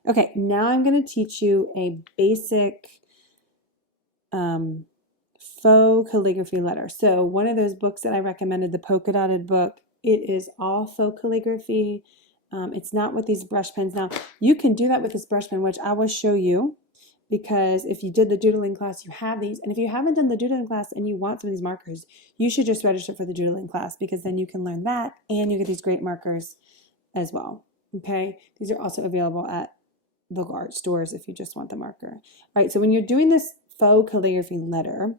Okay, now I'm going to teach you a basic faux calligraphy letter. So one of those books that I recommended, the polka dotted book, it is all faux calligraphy. It's not with these brush pens. Now, you can do that with this brush pen, which I will show you, because if you did the doodling class, you have these. And if you haven't done the doodling class and you want some of these markers, you should just register for the doodling class, because then you can learn that and you get these great markers as well. Okay, these are also available at local art stores if you just want the marker. All right, so when you're doing this faux calligraphy letter,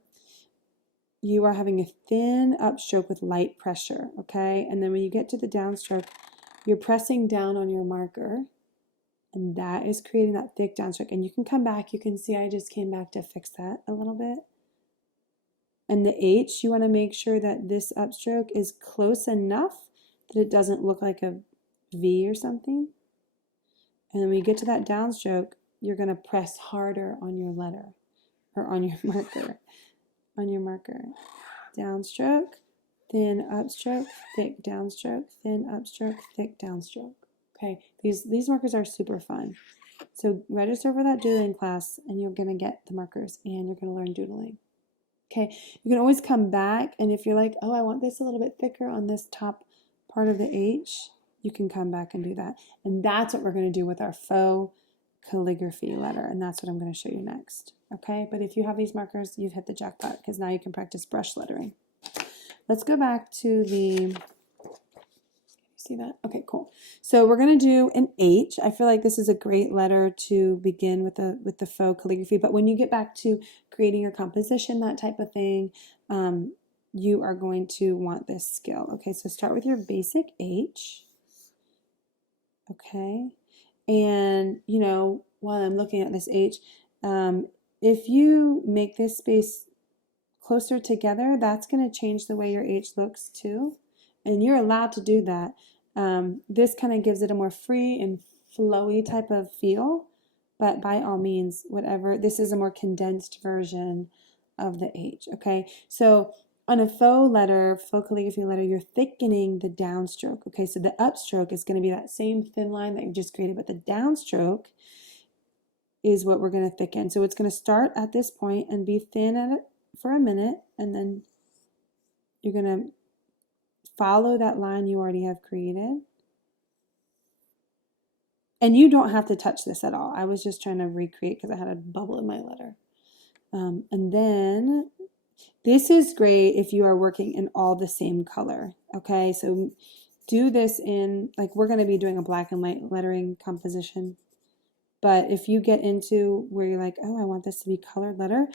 you are having a thin upstroke with light pressure, okay? And then when you get to the downstroke, you're pressing down on your marker, and that is creating that thick downstroke. And you can come back, you can see I just came back to fix that a little bit. And the H, you want to make sure that this upstroke is close enough that it doesn't look like a V or something. And then when you get to that downstroke, you're going to press harder on your letter, or on your marker. On your marker. Downstroke, thin upstroke, thick downstroke, thin upstroke, thick downstroke. Okay, these markers are super fun. So register for that doodling class and you're going to get the markers and you're going to learn doodling. Okay, you can always come back, and if you're like, oh, I want this a little bit thicker on this top part of the H, you can come back and do that. And that's what we're going to do with our faux calligraphy letter, and that's what I'm going to show you next. Okay, but if you have these markers, you've hit the jackpot, because now you can practice brush lettering. Let's go back to the, see that? Okay, cool. So we're going to do an H. I feel like this is a great letter to begin with the faux calligraphy, but when you get back to creating your composition, that type of thing, you are going to want this skill. Okay, so start with your basic H. Okay, and you know, while I'm looking at this H, if you make this space closer together, that's going to change the way your H looks too. And you're allowed to do that. This kind of gives it a more free and flowy type of feel. But by all means, whatever, this is a more condensed version of the H. Okay, so on a faux letter, faux calligraphy letter, you're thickening the downstroke. Okay, so the upstroke is going to be that same thin line that you just created, but the downstroke is what we're going to thicken. So it's going to start at this point and be thin at it for a minute, and then you're going to follow that line you already have created. And you don't have to touch this at all. I was just trying to recreate because I had a bubble in my letter. And then this is great if you are working in all the same color. Okay, so do this in, like, we're going to be doing a black and white lettering composition. But if you get into where you're like, oh, I want this to be colored letter,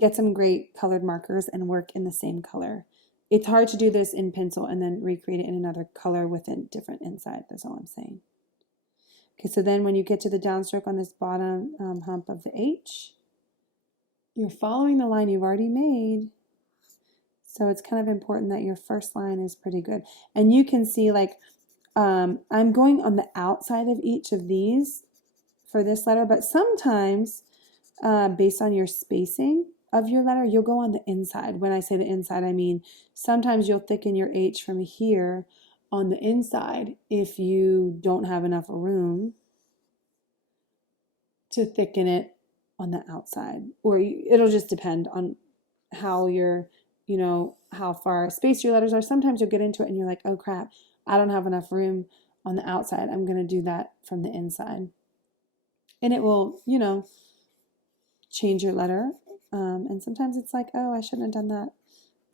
get some great colored markers and work in the same color. It's hard to do this in pencil and then recreate it in another color with a different inside. That's all I'm saying. Okay, so then when you get to the downstroke on this bottom hump of the H, you're following the line you've already made. So it's kind of important that your first line is pretty good. And you can see, like, I'm going on the outside of each of these for this letter, but sometimes based on your spacing of your letter, you'll go on the inside. When I say the inside, I mean sometimes you'll thicken your H from here on the inside if you don't have enough room to thicken it on the outside, or it'll just depend on how you're, you know, how far spaced your letters are. Sometimes you'll get into it and you're like, oh crap, I don't have enough room on the outside. I'm going to do that from the inside. And it will, you know, change your letter. And sometimes it's like, oh, I shouldn't have done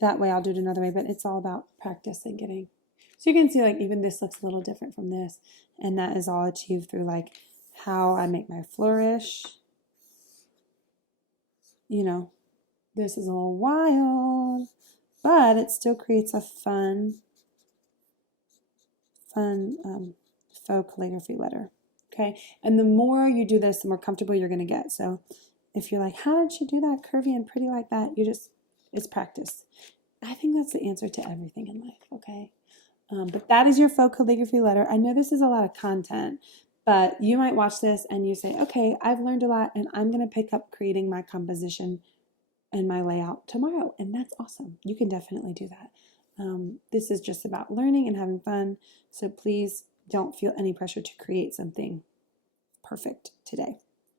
that way. I'll do it another way. But it's all about practice and getting. So you can see, like, even this looks a little different from this. And that is all achieved through, like, how I make my flourish. You know, this is a little wild, but it still creates a fun faux calligraphy letter. Okay, and the more you do this, the more comfortable you're going to get. So if you're like, how did she do that curvy and pretty like that? It's practice. I think that's the answer to everything in life, okay? But that is your faux calligraphy letter. I know this is a lot of content, but you might watch this and you say, okay, I've learned a lot and I'm going to pick up creating my composition and my layout tomorrow. And that's awesome. You can definitely do that. This is just about learning and having fun. So please don't feel any pressure to create something perfect today.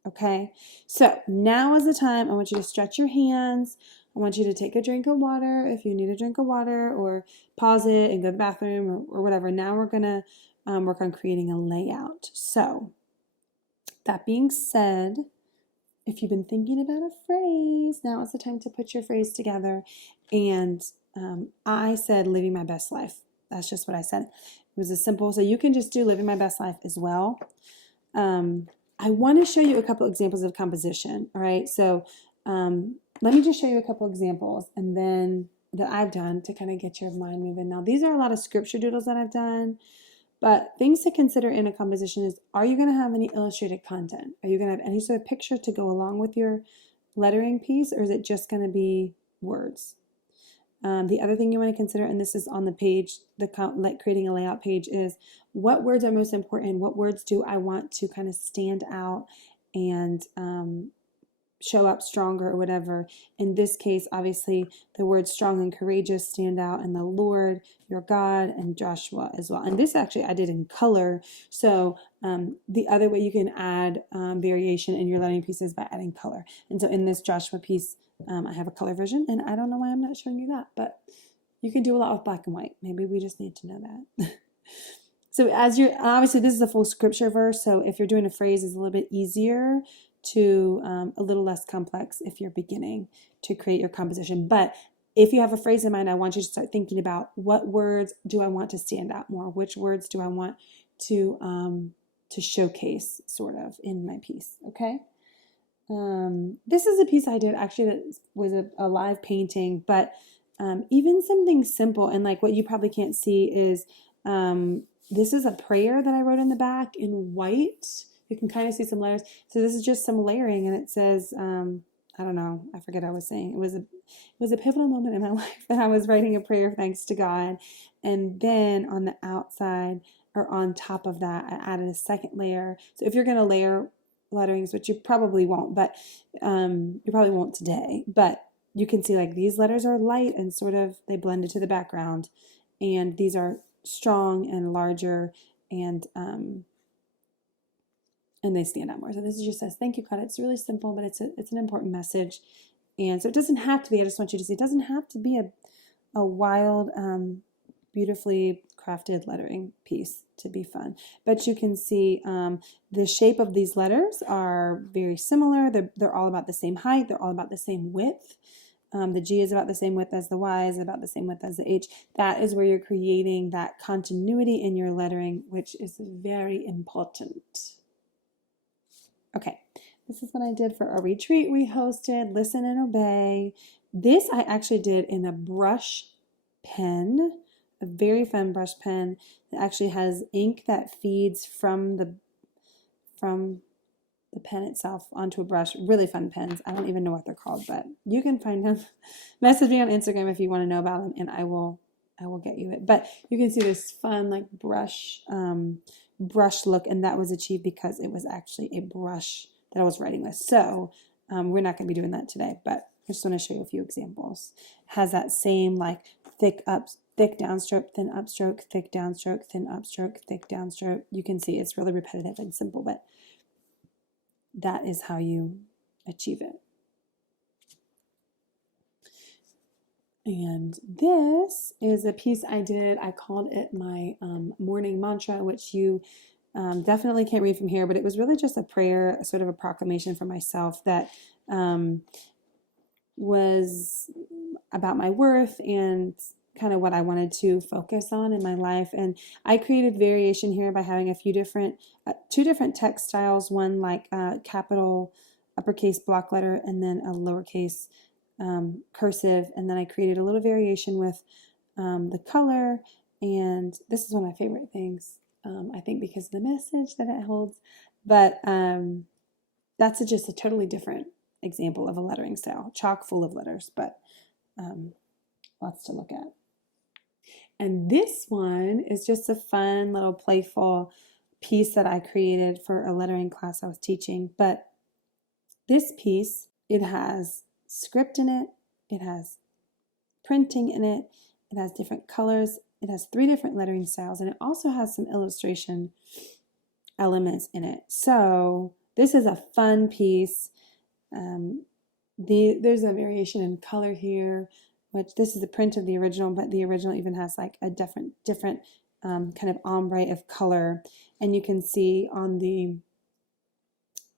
Okay, so now is the time. I want you to stretch your hands. I want you to take a drink of water if you need a drink of water, or pause it and go to the bathroom, or whatever. Now we're going to work on creating a layout. So that being said, if you've been thinking about a phrase, now is the time to put your phrase together. And I said living my best life. That's just what I said. It was as simple. So you can just do living my best life as well. I want to show you a couple examples of composition. All right. So let me just show you a couple examples and then that I've done to kind of get your mind moving. Now, these are a lot of scripture doodles that I've done. But things to consider in a composition is, are you going to have any illustrated content? Are you going to have any sort of picture to go along with your lettering piece, or is it just going to be words? The other thing you want to consider, and this is on the page, creating a layout page, is what words are most important? What words do I want to kind of stand out and show up stronger or whatever? In this case, obviously, the words strong and courageous stand out, and the Lord, your God, and Joshua as well. And this actually I did in color. So the other way you can add variation in your lettering piece is by adding color. And so in this Joshua piece, I have a color version, and I don't know why I'm not showing you that, but you can do a lot with black and white. Maybe we just need to know that. So as you're, obviously this is a full scripture verse, so if you're doing a phrase, it's a little bit easier to a little less complex if you're beginning to create your composition. But if you have a phrase in mind, I want you to start thinking about what words do I want to stand out more? Which words do I want to showcase sort of in my piece, okay? This is a piece I did actually that was a live painting, but even something simple, and like what you probably can't see is this is a prayer that I wrote in the back in white. You can kind of see some letters. So this is just some layering, and it says, I don't know, I forget what I was saying. It was a pivotal moment in my life that I was writing a prayer of thanks to God. And then on the outside or on top of that, I added a second layer. So if you're going to layer letterings, which you probably won't, but you probably won't today, but you can see like these letters are light and sort of they blend into the background, and these are strong and larger, and they stand out more. So this just says, thank you, God. It's really simple, but it's an important message. And so it doesn't have to be, I just want you to see, it doesn't have to be a wild, beautifully crafted lettering piece to be fun. But you can see the shape of these letters are very similar. They're all about the same height. They're all about the same width. The G is about the same width as the Y, is about the same width as the H. That is where you're creating that continuity in your lettering, which is very important. Okay, this is what I did for a retreat we hosted, Listen and Obey. This I actually did in a brush pen, a very fun brush pen that actually has ink that feeds from the pen itself onto a brush. Really fun pens. I don't even know what they're called, but you can find them. Message me on Instagram if you want to know about them, and I will get you it. But you can see this fun like brush look, and that was achieved because it was actually a brush that I was writing with. So we're not going to be doing that today, but I just want to show you a few examples. It has that same like thick downstroke, thin upstroke, thick downstroke, thin upstroke, thick downstroke. You can see it's really repetitive and simple, but that is how you achieve it. And this is a piece I did. I called it my morning mantra, which you definitely can't read from here, but it was really just a prayer, sort of a proclamation for myself that was about my worth and kind of what I wanted to focus on in my life. And I created variation here by having a few different, two different text styles, one like capital uppercase block letter and then a lowercase cursive. And then I created a little variation with the color. And this is one of my favorite things, I think, because of the message that it holds. But that's just a totally different example of a lettering style, chock full of letters, but lots to look at. And this one is just a fun little playful piece that I created for a lettering class I was teaching. But this piece, it has script in it, it has printing in it, it has different colors, it has 3 different lettering styles, and it also has some illustration elements in it. So this is a fun piece. There's a variation in color here, which this is the print of the original, but the original even has like a different kind of ombre of color. And you can see on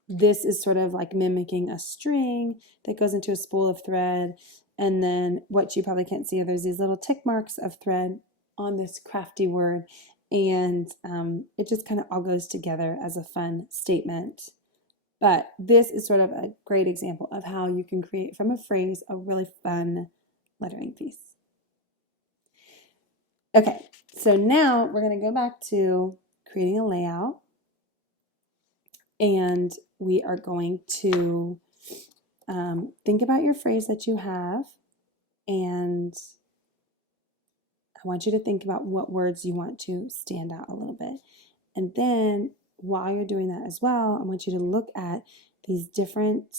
this is sort of like mimicking a string that goes into a spool of thread. And then what you probably can't see are there's these little tick marks of thread on this crafty word. And it just kind of all goes together as a fun statement. But this is sort of a great example of how you can create from a phrase a really fun lettering piece. Okay, so now we're going to go back to creating a layout. And we are going to think about your phrase that you have. And I want you to think about what words you want to stand out a little bit. And then while you're doing that as well, I want you to look at these different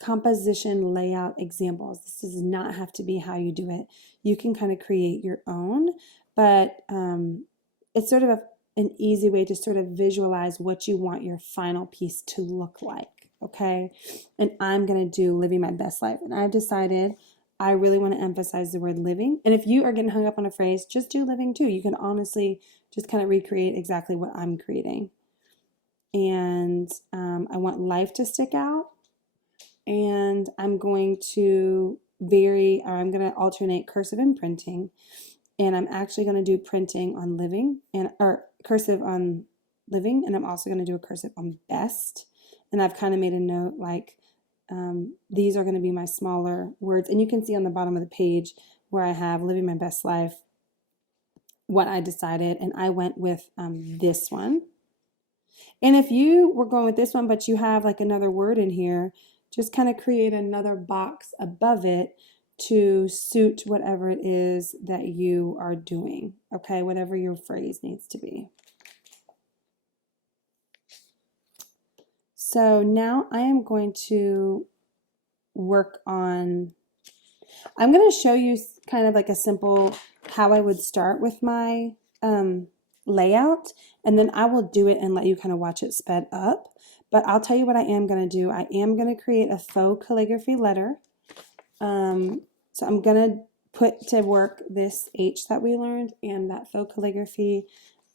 composition layout examples. This does not have to be how you do it. You can kind of create your own, but it's sort of an easy way to sort of visualize what you want your final piece to look like, okay? And I'm going to do living my best life. And I've decided I really want to emphasize the word living. And if you are getting hung up on a phrase, just do living too. You can honestly just kind of recreate exactly what I'm creating. And I want life to stick out. And I'm going to alternate cursive and printing. And I'm actually going to do printing on living or cursive on living. And I'm also going to do a cursive on best. And I've kind of made a note like, these are going to be my smaller words. And you can see on the bottom of the page where I have living my best life, what I decided. And I went with this one. And if you were going with this one, but you have like another word in here, just kind of create another box above it to suit whatever it is that you are doing. Okay, whatever your phrase needs to be. So now I am going to work on, I'm going to show you kind of like a simple how I would start with my layout, and then I will do it and let you kind of watch it sped up. But I'll tell you what I am going to do. I am going to create a faux calligraphy letter. So I'm going to put to work this H that we learned and that faux calligraphy.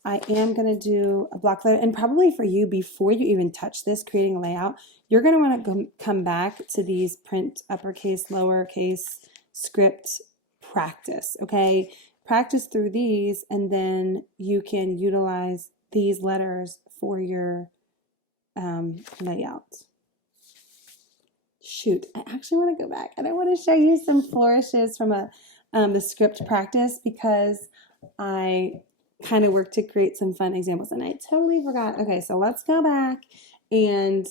I am going to do a block letter, and probably for you, before you even touch this, creating a layout, you're going to want to come back to these print uppercase, lowercase, script practice, okay? Practice through these, and then you can utilize these letters for your layout. Shoot, I actually want to go back and I want to show you some flourishes from the script practice, because I kind of worked to create some fun examples and I totally forgot. Okay, so let's go back and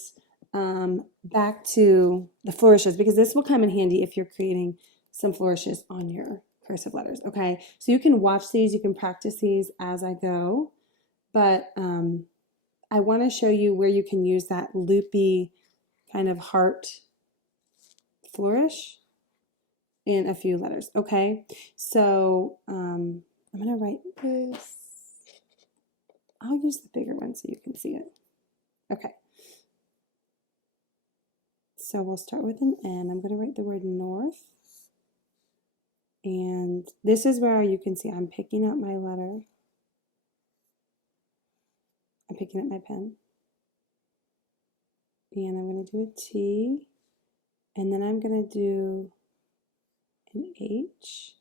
back to the flourishes, because this will come in handy if you're creating some flourishes on your cursive letters. Okay, so you can watch these, you can practice these as I go, but I want to show you where you can use that loopy kind of heart flourish in a few letters. Okay, so I'm going to write this. I'll use the bigger one so you can see it. Okay, so we'll start with an N. I'm going to write the word north. And this is where you can see I'm picking up my letter. I'm picking up my pen. And I'm going to do a T. And then I'm going to do an H.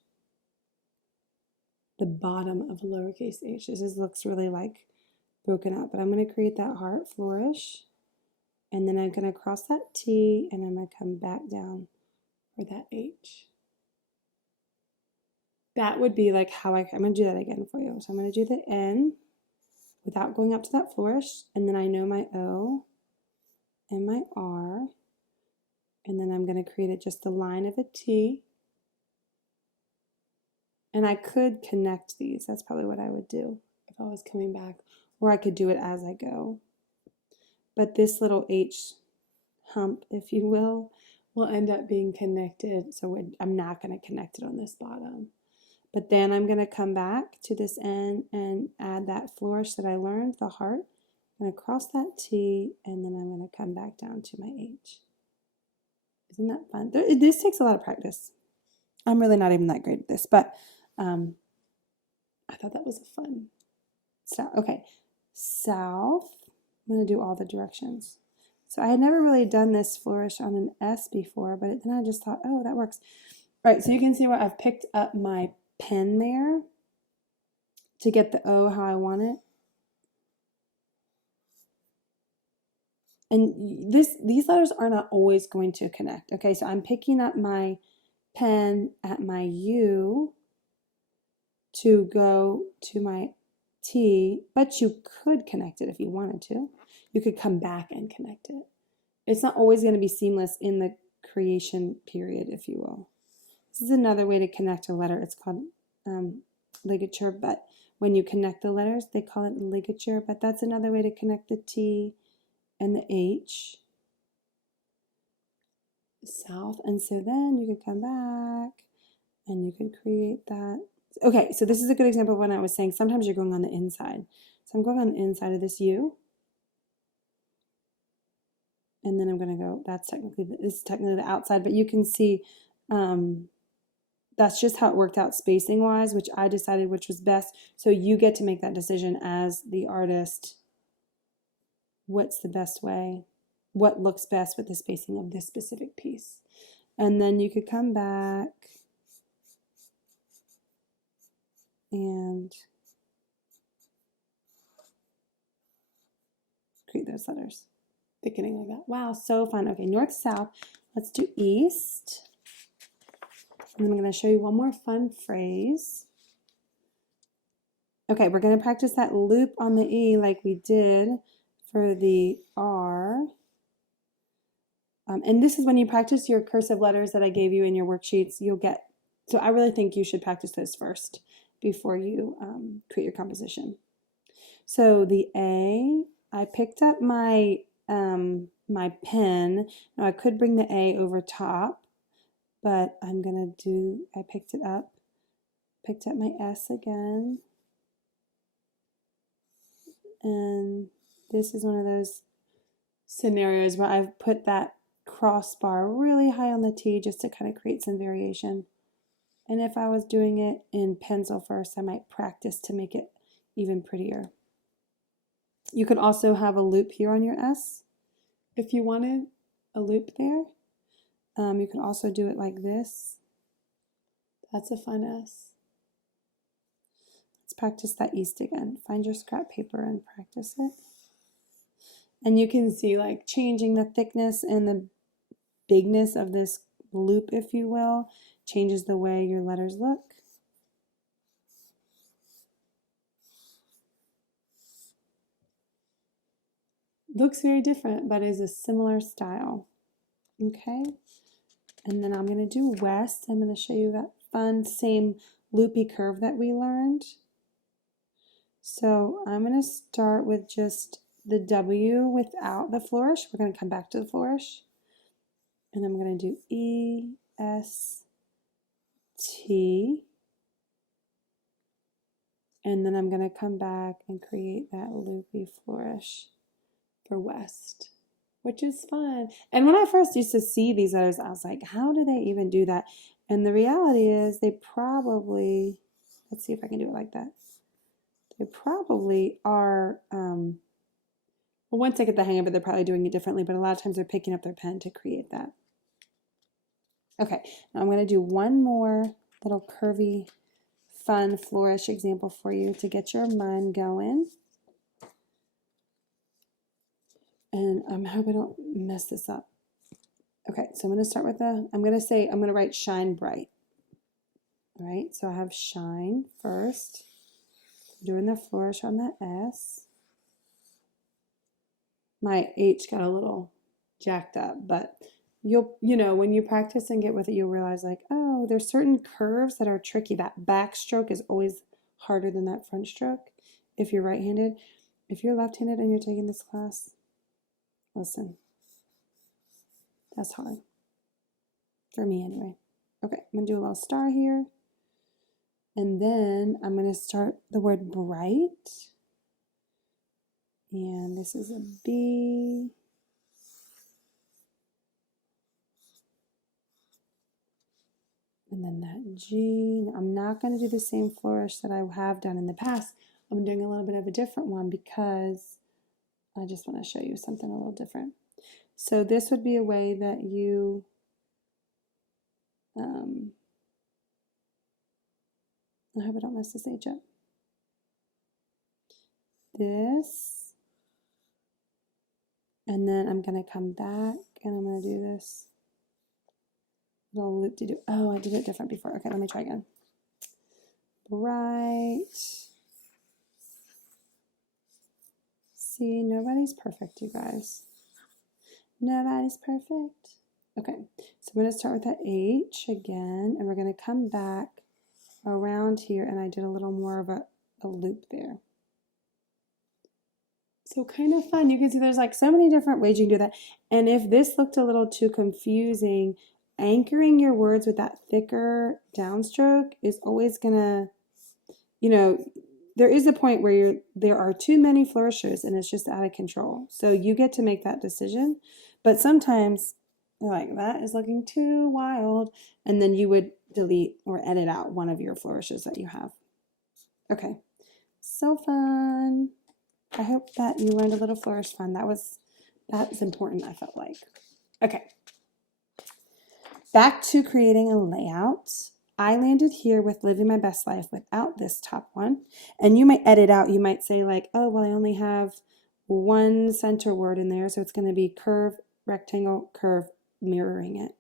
The bottom of a lowercase h. This looks really like broken out, but I'm going to create that heart flourish. And then I'm going to cross that T, and I'm going to come back down for that H. That would be like how I'm going to do that again for you. So I'm going to do the N without going up to that flourish, and then I know my O and my R, and then I'm going to create just a line of a T. And I could connect these. That's probably what I would do if I was coming back, or I could do it as I go. But this little H hump, if you will end up being connected. So I'm not going to connect it on this bottom. But then I'm going to come back to this N and add that flourish that I learned, the heart. I'm going to cross that T, and then I'm going to come back down to my H. Isn't that fun? This takes a lot of practice. I'm really not even that great at this, but I thought that was a fun style. Okay, south. I'm going to do all the directions. So I had never really done this flourish on an S before, but then I just thought, oh, that works. All right, so you can see where I've picked up my pen there to get the O how I want it. And these letters are not always going to connect. Okay, so I'm picking up my pen at my U to go to my T, but you could connect it if you wanted to. You could come back and connect it. It's not always going to be seamless in the creation period, if you will. This is another way to connect a letter. It's called ligature, but when you connect the letters, they call it ligature, but that's another way to connect the T and the H. South. And so then you could come back and you could create that. Okay, so this is a good example of when I was saying sometimes you're going on the inside. So I'm going on the inside of this U. And then I'm going to go, this is technically the outside, but you can see that's just how it worked out spacing wise, which I decided which was best. So you get to make that decision as the artist. What's the best way? What looks best with the spacing of this specific piece? And then you could come back and create those letters. Thickening like that. Wow, so fun. Okay, north, south. Let's do east. And then I'm going to show you one more fun phrase. Okay, we're going to practice that loop on the E like we did for the R. And this is when you practice your cursive letters that I gave you in your worksheets, you'll get. So I really think you should practice those first before you create your composition. So the A, I picked up my my pen. Now I could bring the A over top, but I'm gonna do, I picked up my S again. And this is one of those scenarios where I've put that crossbar really high on the T just to kind of create some variation. And if I was doing it in pencil first, I might practice to make it even prettier. You could also have a loop here on your S if you wanted a loop there. You can also do it like this. That's a fun S. Let's practice that east again. Find your scrap paper and practice it. And you can see like changing the thickness and the bigness of this loop, if you will, changes the way your letters look. Looks very different, but is a similar style. Okay, and then I'm going to do west. I'm going to show you that fun same loopy curve that we learned. So I'm going to start with just the W without the flourish. We're going to come back to the flourish. And I'm going to do E, S, T. And then I'm going to come back and create that loopy flourish for west, which is fun. And when I first used to see these letters, I was like, how do they even do that? And the reality is they probably, let's see if I can do it like that. They probably are, well, once I get the hang of it, they're probably doing it differently, but a lot of times they're picking up their pen to create that. Okay, now I'm going to do one more little curvy, fun flourish example for you to get your mind going. And I hope I don't mess this up. Okay, so I'm going to start with I'm going to write shine bright. All right, so I have shine first. I'm doing the flourish on the S. My H got a little jacked up, but you know, when you practice and get with it, you'll realize like, oh, there's certain curves that are tricky. That back stroke is always harder than that front stroke if you're right-handed. If you're left-handed and you're taking this class, listen, that's hard. For me anyway. Okay, I'm going to do a little star here. And then I'm going to start the word bright. And this is a B. and then that G. Now, I'm not going to do the same flourish that I have done in the past. I'm doing a little bit of a different one because I just want to show you something a little different. So this would be a way that you I hope I don't mess this H up. This, and then I'm going to come back and I'm going to do this little loop to do. Oh, I did it different before. Okay, let me try again. Right. See, nobody's perfect, you guys. Nobody's perfect. Okay, so I'm going to start with that H again, and we're going to come back around here, and I did a little more of a loop there. So kind of fun. You can see there's like so many different ways you can do that. And if this looked a little too confusing, anchoring your words with that thicker downstroke is always gonna, you know, there is a point where there are too many flourishes and it's just out of control. So you get to make that decision. But sometimes you're like, that is looking too wild. And then you would delete or edit out one of your flourishes that you have. Okay, so fun. I hope that you learned a little flourish fun. That's important, I felt like. Okay. Back to creating a layout. I landed here with living my best life without this top one. And you might edit out. You might say like, oh, well, I only have one center word in there. So it's going to be curve, rectangle, curve, mirroring it.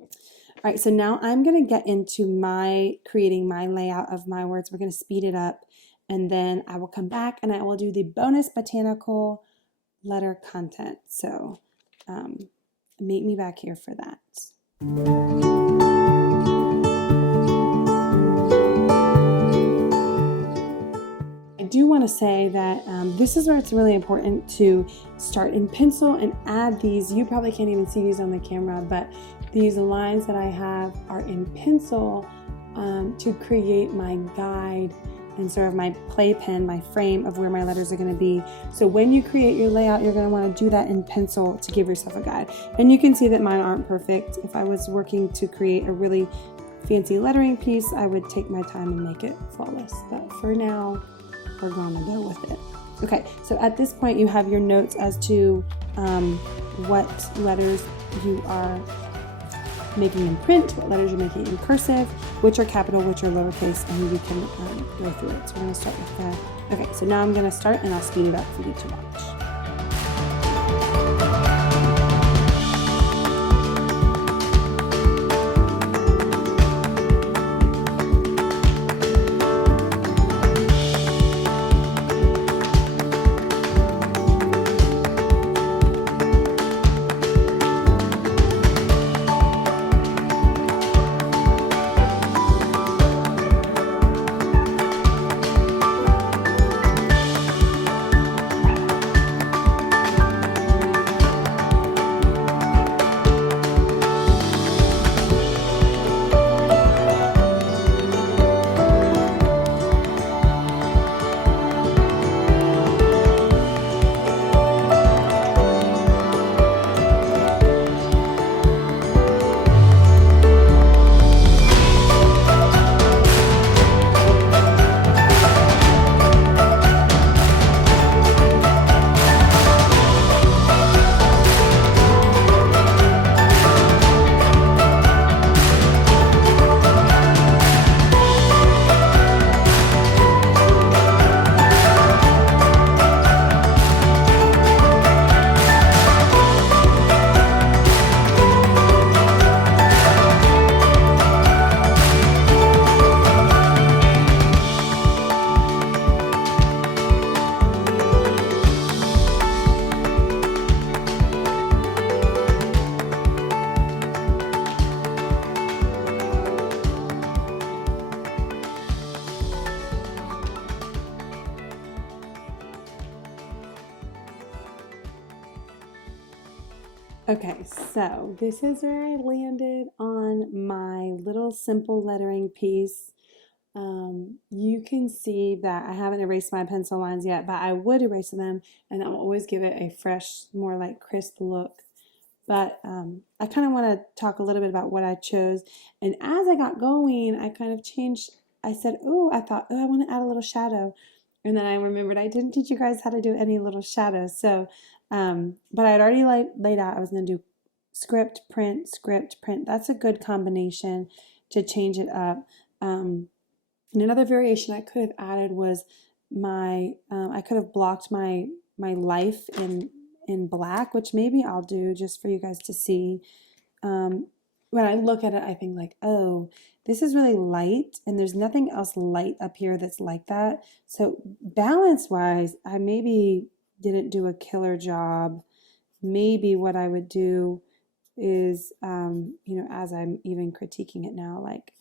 All right, so now I'm going to get into creating my layout of my words. We're going to speed it up. And then I will come back and I will do the bonus botanical letter content. So meet me back here for that. I do want to say that this is where it's really important to start in pencil and add these. You probably can't even see these on the camera, but these lines that I have are in pencil to create my guide and sort of my playpen, my frame of where my letters are going to be. So when you create your layout, you're going to want to do that in pencil to give yourself a guide. And you can see that mine aren't perfect. If I was working to create a really fancy lettering piece, I would take my time and make it flawless. But for now, we're going to go with it. Okay, so at this point, you have your notes as to what letters you are making in print, what letters you're making in cursive, which are capital, which are lowercase, and you can go through it. So we're going to start with that. Okay, so now I'm going to start and I'll speed it up for you to watch. Okay, so this is where I landed on my little simple lettering piece. You can see that I haven't erased my pencil lines yet, but I would erase them and I'll always give it a fresh, more like crisp look But I kind of want to talk a little bit about what I chose. And as I got going, I kind of changed. I said, oh, I thought, oh, I want to add a little shadow. And then I remembered I didn't teach you guys how to do any little shadows. So, but I had already laid out, I was going to do script, print, script, print. That's a good combination to change it up. And another variation I could have added was I could have blocked my life in black, which maybe I'll do just for you guys to see. When I look at it, I think like, oh, this is really light, and there's nothing else light up here that's like that. So balance-wise, I maybe didn't do a killer job. Maybe what I would do is, as I'm even critiquing it now, like,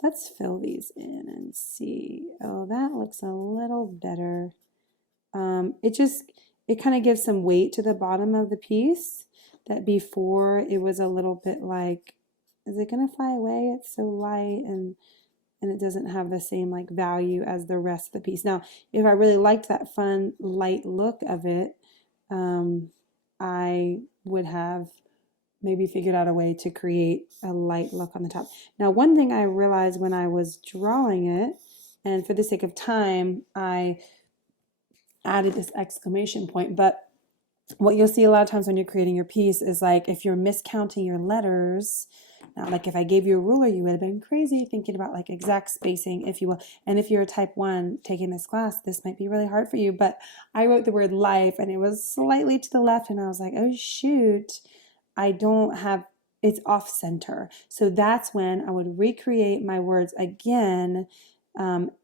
let's fill these in and see. Oh, that looks a little better. It kind of gives some weight to the bottom of the piece that before it was a little bit like, is it going to fly away? It's so light and it doesn't have the same like value as the rest of the piece. Now, if I really liked that fun light look of it, I would have maybe figured out a way to create a light look on the top. Now, one thing I realized when I was drawing it, and for the sake of time, I added this exclamation point, but what you'll see a lot of times when you're creating your piece is like if you're miscounting your letters, now like if I gave you a ruler, you would have been crazy thinking about like exact spacing, if you will. And if you're a type 1 taking this class, this might be really hard for you, but I wrote the word life and it was slightly to the left and I was like, oh shoot, I don't have, it's off center. So that's when I would recreate my words again,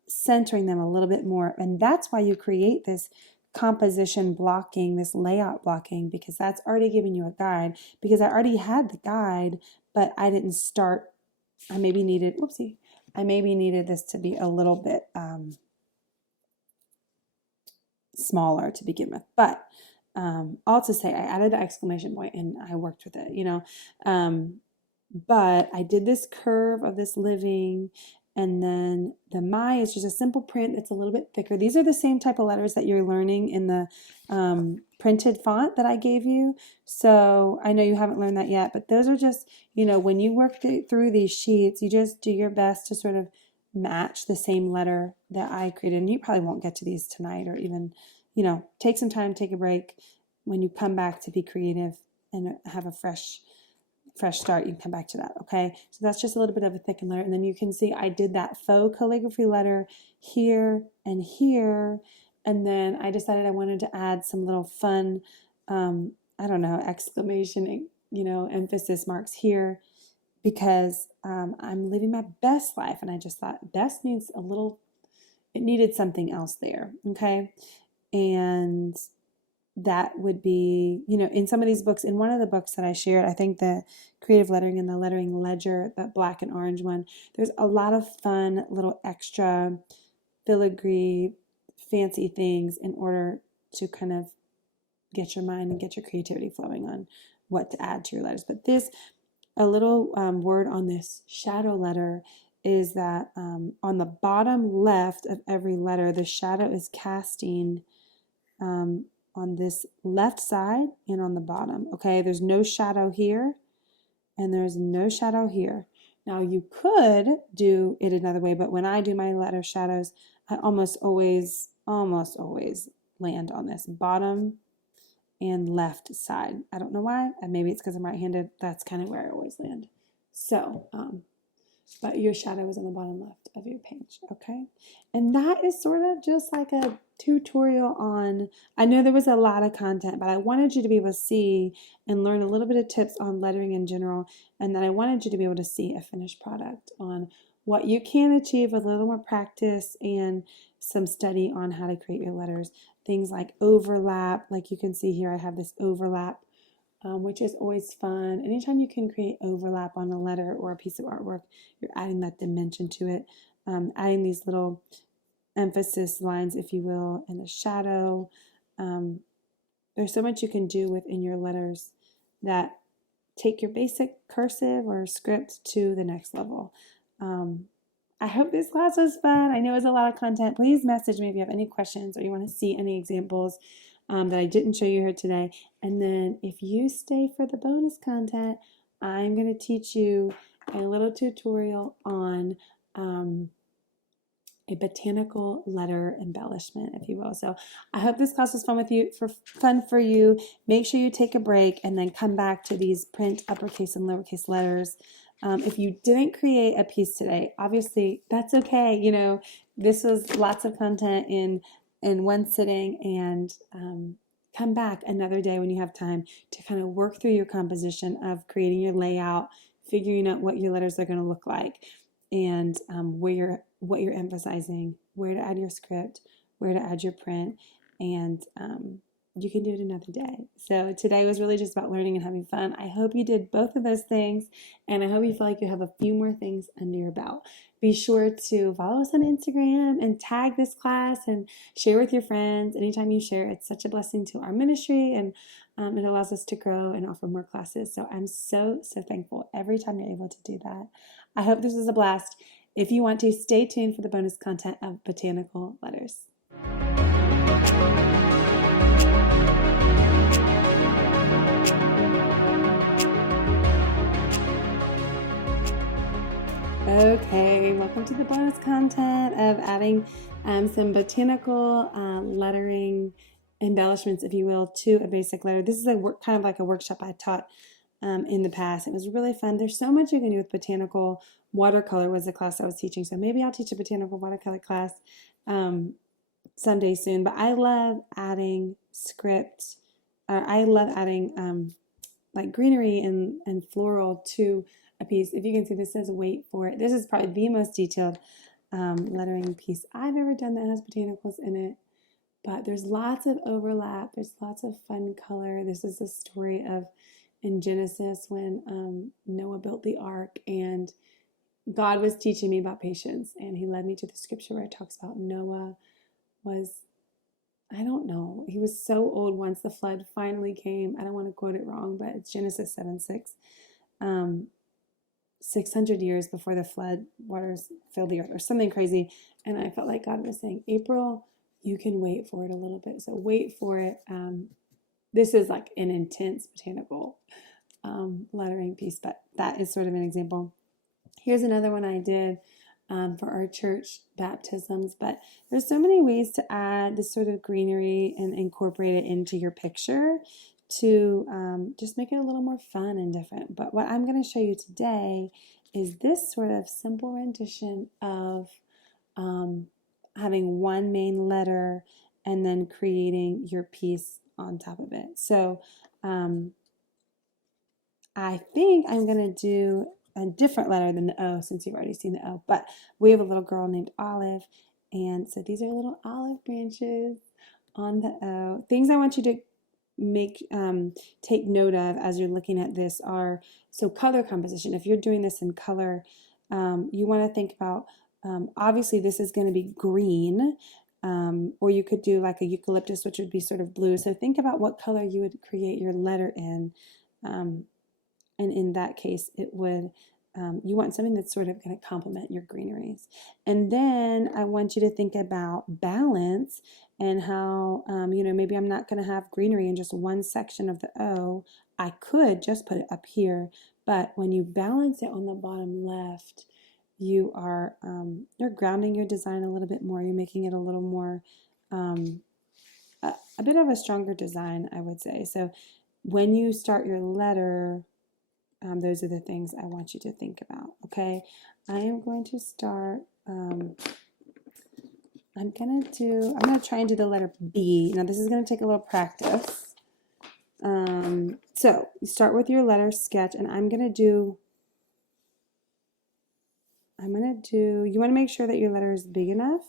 centering them a little bit more. And that's why you create this composition blocking, this layout blocking, because that's already giving you a guide, because I already had the guide, but I didn't start, I maybe needed this to be a little bit smaller to begin with. But all to say, I added the exclamation point and I worked with it, but I did this curve of this living, and then the my is just a simple print. It's a little bit thicker. These are the same type of letters that you're learning in the printed font that I gave you. So I know you haven't learned that yet, but those are just, when you work through these sheets, you just do your best to sort of match the same letter that I created. And you probably won't get to these tonight, or even, take some time, take a break. When you come back to be creative and have a fresh start, you can come back to that, okay? So that's just a little bit of a thickened letter. And then you can see I did that faux calligraphy letter here and here. And then I decided I wanted to add some little fun, exclamation, emphasis marks here, because I'm living my best life. And I just thought best needs it needed something else there, okay? And that would be, in some of these books, in one of the books that I shared, I think the Creative Lettering and the Lettering Ledger, that black and orange one, there's a lot of fun little extra filigree, fancy things in order to kind of get your mind and get your creativity flowing on what to add to your letters. But a little word on this shadow letter is that on the bottom left of every letter, the shadow is casting on this left side and on the bottom. Okay, there's no shadow here and there's no shadow here. Now you could do it another way, but when I do my letter shadows, I almost always land on this bottom and left side. I don't know why. Maybe it's because I'm right-handed. That's kind of where I always land. So, but your shadow is on the bottom left of your page, okay? And that is sort of just like a tutorial on, I know there was a lot of content, but I wanted you to be able to see and learn a little bit of tips on lettering in general, and then I wanted you to be able to see a finished product on what you can achieve with a little more practice and some study on how to create your letters. Things like overlap, like you can see here, I have this overlap, which is always fun. Anytime you can create overlap on a letter or a piece of artwork, you're adding that dimension to it, adding these little emphasis lines, if you will, and a shadow. There's so much you can do within your letters that take your basic cursive or script to the next level. I hope this class was fun. I know it's a lot of content. Please message me if you have any questions or you want to see any examples. that I didn't show you here today. And then if you stay for the bonus content, I'm going to teach you a little tutorial on a botanical letter embellishment, if you will. So I hope this class was fun for you. Make sure you take a break and then come back to these print uppercase and lowercase letters. If you didn't create a piece today, obviously that's okay. You know, this was lots of content in one sitting, and come back another day when you have time to kind of work through your composition of creating your layout, figuring out what your letters are going to look like, and what you're emphasizing, where to add your script, where to add your print, and you can do it another day. So today was really just about learning and having fun. I hope you did both of those things, and I hope you feel like you have a few more things under your belt. Be sure to follow us on Instagram and tag this class and share with your friends. Anytime you share, it's such a blessing to our ministry, and it allows us to grow and offer more classes. So I'm so thankful every time you're able to do that. I hope this was a blast. If you want to, stay tuned for the bonus content of botanical letters. Okay, welcome to the bonus content of adding some botanical lettering embellishments, if you will, to a basic letter. This is kind of like a workshop I taught in the past. It was really fun. There's so much you can do with botanical. Watercolor was the class I was teaching, so maybe I'll teach a botanical watercolor class someday soon. But I love adding script, or I love adding like greenery and floral to a piece. If you can see, this says "wait for it." This is probably the most detailed lettering piece I've ever done that has botanicals in it. But there's lots of overlap. There's lots of fun color. This is the story of in Genesis when Noah built the ark, and God was teaching me about patience, and he led me to the scripture where it talks about Noah was, I don't know, he was so old once the flood finally came. I don't want to quote it wrong, but it's Genesis 7:6. 600 years before the flood waters filled the earth, or something crazy. And I felt like God was saying, April, you can wait for it a little bit. So wait for it. This is like an intense botanical lettering piece, but that is sort of an example. Here's another one I did for our church baptisms, but there's so many ways to add this sort of greenery and incorporate it into your picture to just make it a little more fun and different. But what I'm going to show you today is this sort of simple rendition of having one main letter and then creating your piece on top of it. So I think I'm going to do a different letter than the O, since you've already seen the O, but we have a little girl named Olive, and so these are little olive branches on the O. Things I want you to take note of as you're looking at this are, so color composition. If you're doing this in color, you want to think about, obviously this is going to be green, or you could do like a eucalyptus, which would be sort of blue. So think about what color you would create your letter in. And in that case, it would, you want something that's sort of going to complement your greeneries. And then I want you to think about balance and how, maybe I'm not going to have greenery in just one section of the O. I could just put it up here, but when you balance it on the bottom left, you are, you're grounding your design a little bit more. You're making it a little more, a bit of a stronger design, I would say. So when you start your letter, those are the things I want you to think about, okay? I am going to start, I'm going to try and do the letter B. Now, this is going to take a little practice. So, you start with your letter sketch, and you want to make sure that your letter is big enough.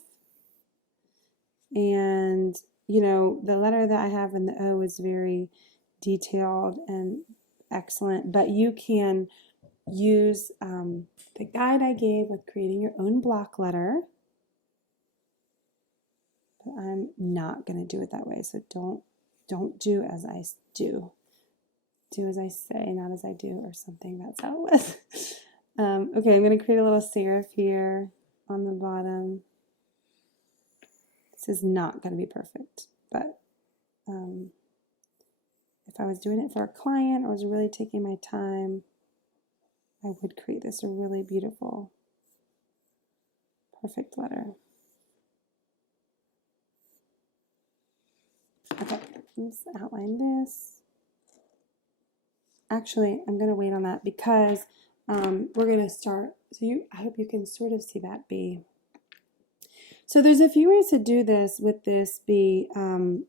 And, the letter that I have in the O is very detailed and excellent, but you can use the guide I gave with creating your own block letter. But I'm not going to do it that way, so don't do as I do. Do as I say, not as I do, or something. That's how it was. Okay, I'm going to create a little serif here on the bottom. This is not going to be perfect, but if I was doing it for a client or was really taking my time, I would create this a really beautiful, perfect letter. Okay, let's outline this. Actually, I'm going to wait on that because we're going to start. So I hope you can sort of see that bee. So there's a few ways to do this with this bee.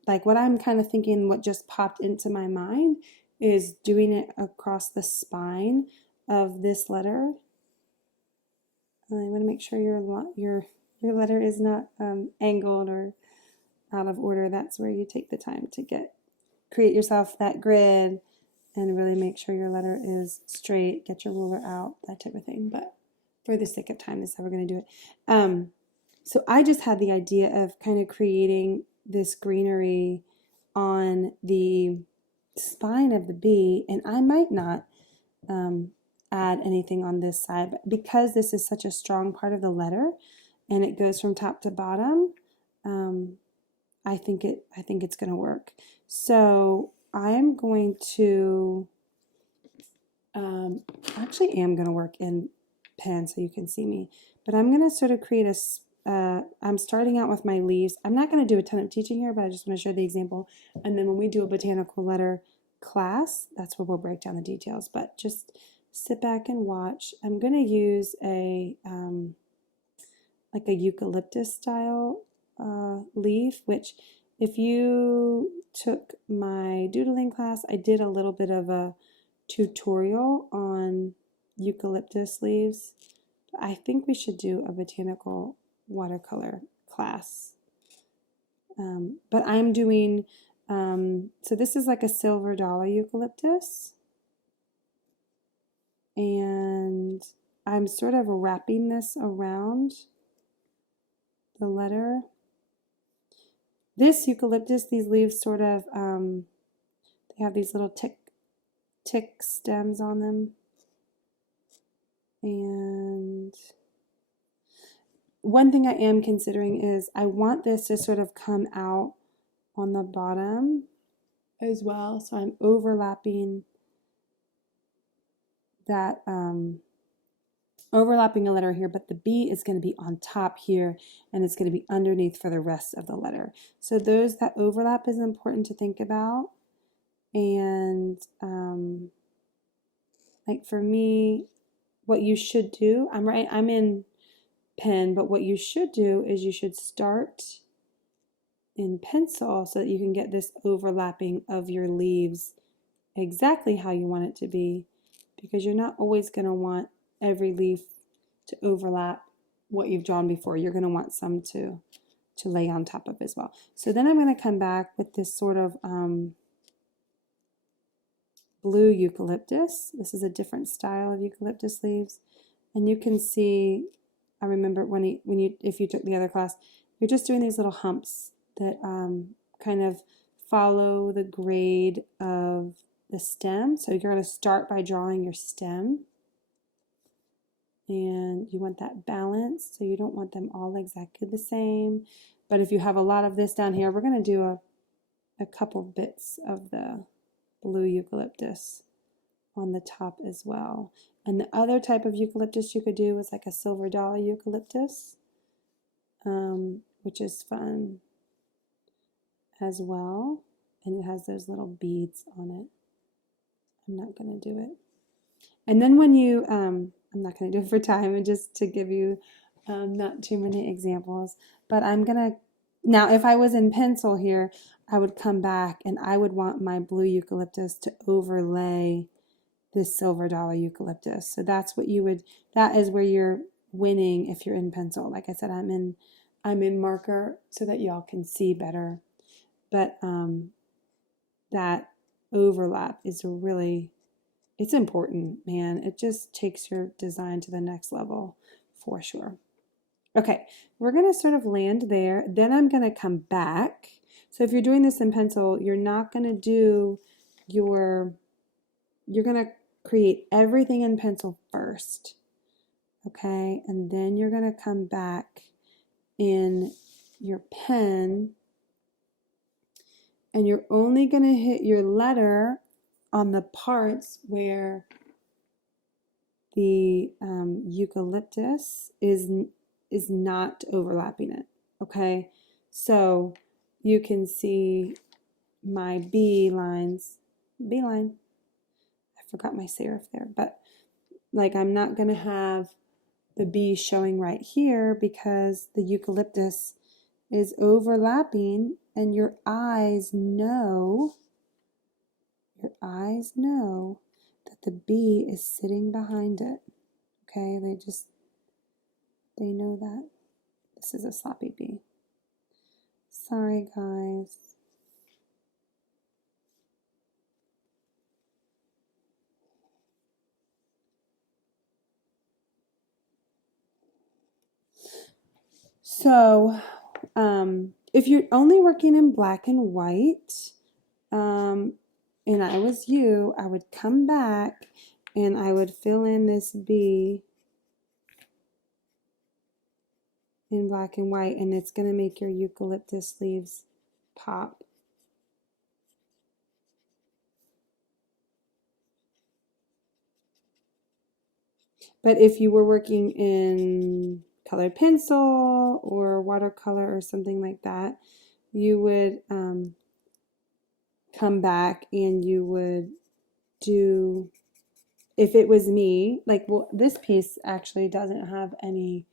Like what I'm kind of thinking, what just popped into my mind is doing it across the spine of this letter. I want to make sure your letter is not angled or out of order. That's where you take the time to create yourself that grid and really make sure your letter is straight, get your ruler out, that type of thing. But for the sake of time, this is how we're going to do it. So I just had the idea of kind of creating this greenery on the spine of the bee, and I might not add anything on this side, but because this is such a strong part of the letter and it goes from top to bottom, I think it's going to work. So I'm going to actually am going to work in pen so you can see me, but I'm going to sort of create I'm starting out with my leaves. I'm not going to do a ton of teaching here, but I just want to show the example. And then when we do a botanical letter class, that's where we'll break down the details. But just sit back and watch. I'm going to use like a eucalyptus style leaf, which if you took my doodling class, I did a little bit of a tutorial on eucalyptus leaves. I think we should do a botanical watercolor class. But I'm doing, so this is like a silver dollar eucalyptus. And I'm sort of wrapping this around the letter. This eucalyptus, these leaves sort of, they have these little tick stems on them. And one thing I am considering is I want this to sort of come out on the bottom as well. So I'm overlapping that, overlapping a letter here, but the B is going to be on top here and it's going to be underneath for the rest of the letter. So that overlap is important to think about. And like for me, what you should do, I'm in pen, but what you should do is you should start in pencil so that you can get this overlapping of your leaves exactly how you want it to be, because you're not always going to want every leaf to overlap what you've drawn before. You're going to want some to lay on top of as well. So then I'm going to come back with this sort of blue eucalyptus. This is a different style of eucalyptus leaves, and you can see, I remember if you took the other class, you're just doing these little humps that kind of follow the grade of the stem. So you're going to start by drawing your stem, and you want that balance, so you don't want them all exactly the same. But if you have a lot of this down here, we're going to do a couple bits of the blue eucalyptus on the top as well. And the other type of eucalyptus you could do is like a silver dollar eucalyptus, which is fun as well. And it has those little beads on it. I'm not going to do it. And then when you, I'm not going to do it for time, and just to give you not too many examples, but I'm going to, now if I was in pencil here, I would come back and I would want my blue eucalyptus to overlay this silver dollar eucalyptus. So that's what that is where you're winning if you're in pencil. Like I said, I'm in marker so that y'all can see better. But that overlap is it's important, man. It just takes your design to the next level for sure. Okay, we're going to sort of land there. Then I'm going to come back. So if you're doing this in pencil, you're not going to do you're going to create everything in pencil first. Okay, and then you're going to come back in your pen and you're only going to hit your letter on the parts where the eucalyptus is not overlapping it, okay? So you can see my B line, I forgot my serif there, but like I'm not going to have the B showing right here because the eucalyptus is overlapping, and your eyes know that the B is sitting behind it. Okay, they know that. This is a sloppy B. Sorry, guys. So, if you're only working in black and white, and I was you, I would come back and I would fill in this B in black and white, and it's going to make your eucalyptus leaves pop. But if you were working in colored pencil or watercolor or something like that, you would come back and you would do, if it was me, like, well, this piece actually doesn't have any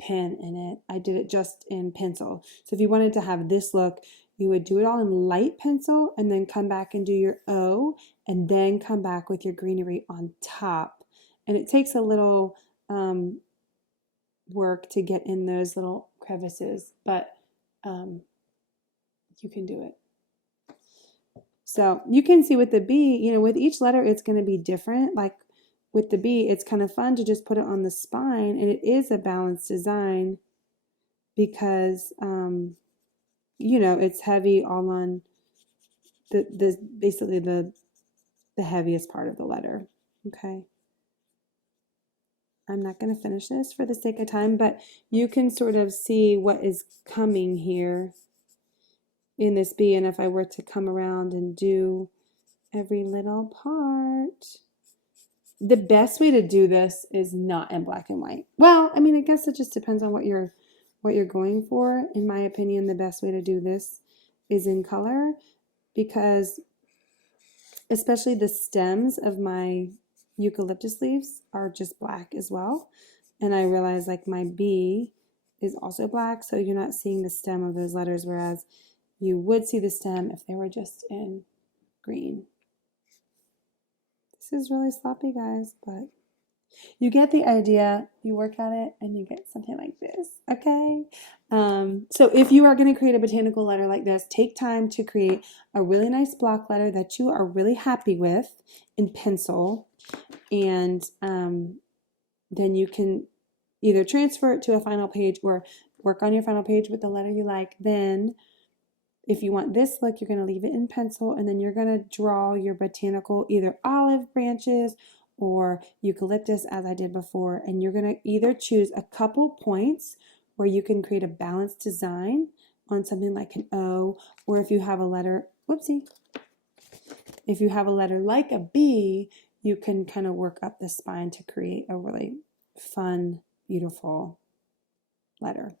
pen in it. I did it just in pencil. So if you wanted to have this look, you would do it all in light pencil and then come back and do your O and then come back with your greenery on top. And it takes a little work to get in those little crevices, but you can do it. So you can see with the B, you know, with each letter, it's going to be different. Like with the B, it's kind of fun to just put it on the spine, and it is a balanced design because, you know, it's heavy all on basically the heaviest part of the letter. Okay. I'm not going to finish this for the sake of time, but you can sort of see what is coming here in this B. And if I were to come around and do every little part, the best way to do this is not in black and white. Well, I mean, I guess it just depends on what you're going for. In my opinion, the best way to do this is in color, because especially the stems of my eucalyptus leaves are just black as well. And I realize like my B is also black, so you're not seeing the stem of those letters, whereas you would see the stem if they were just in green. This is really sloppy, guys, but you get the idea. You work at it and you get something like this, okay? So if you are going to create a botanical letter like this, take time to create a really nice block letter that you are really happy with in pencil, and then you can either transfer it to a final page or work on your final page with the letter you like. Then if you want this look, you're going to leave it in pencil, and then you're going to draw your botanical either olive branches or eucalyptus as I did before, and you're going to either choose a couple points where you can create a balanced design on something like an O, or if you have a letter, if you have a letter like a B, you can kind of work up the spine to create a really fun, beautiful letter.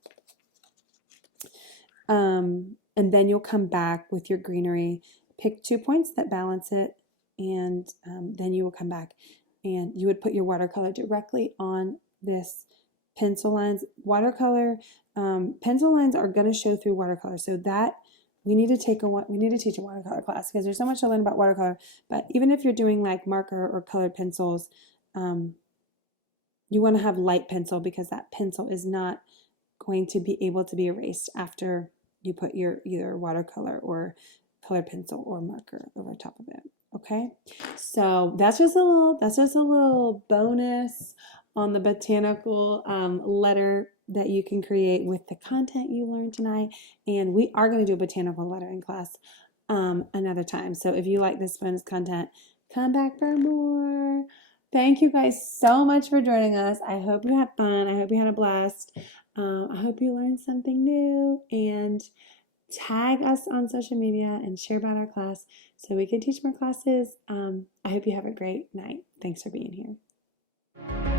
And then you'll come back with your greenery, pick 2 points that balance it, and then you will come back and you would put your watercolor directly on this pencil lines. Watercolor, pencil lines are going to show through watercolor, so that we need to teach a watercolor class, because there's so much to learn about watercolor. But even if you're doing like marker or colored pencils, you want to have light pencil, because that pencil is not going to be able to be erased after you put your either watercolor or colored pencil or marker over top of it. Okay, so that's just a little bonus on the botanical letter that you can create with the content you learned tonight. And we are going to do a botanical lettering class another time. So if you like this bonus content, come back for more. Thank you guys so much for joining us. I hope you had fun. I hope you had a blast. I hope you learned something new, and tag us on social media and share about our class so we can teach more classes. I hope you have a great night. Thanks for being here.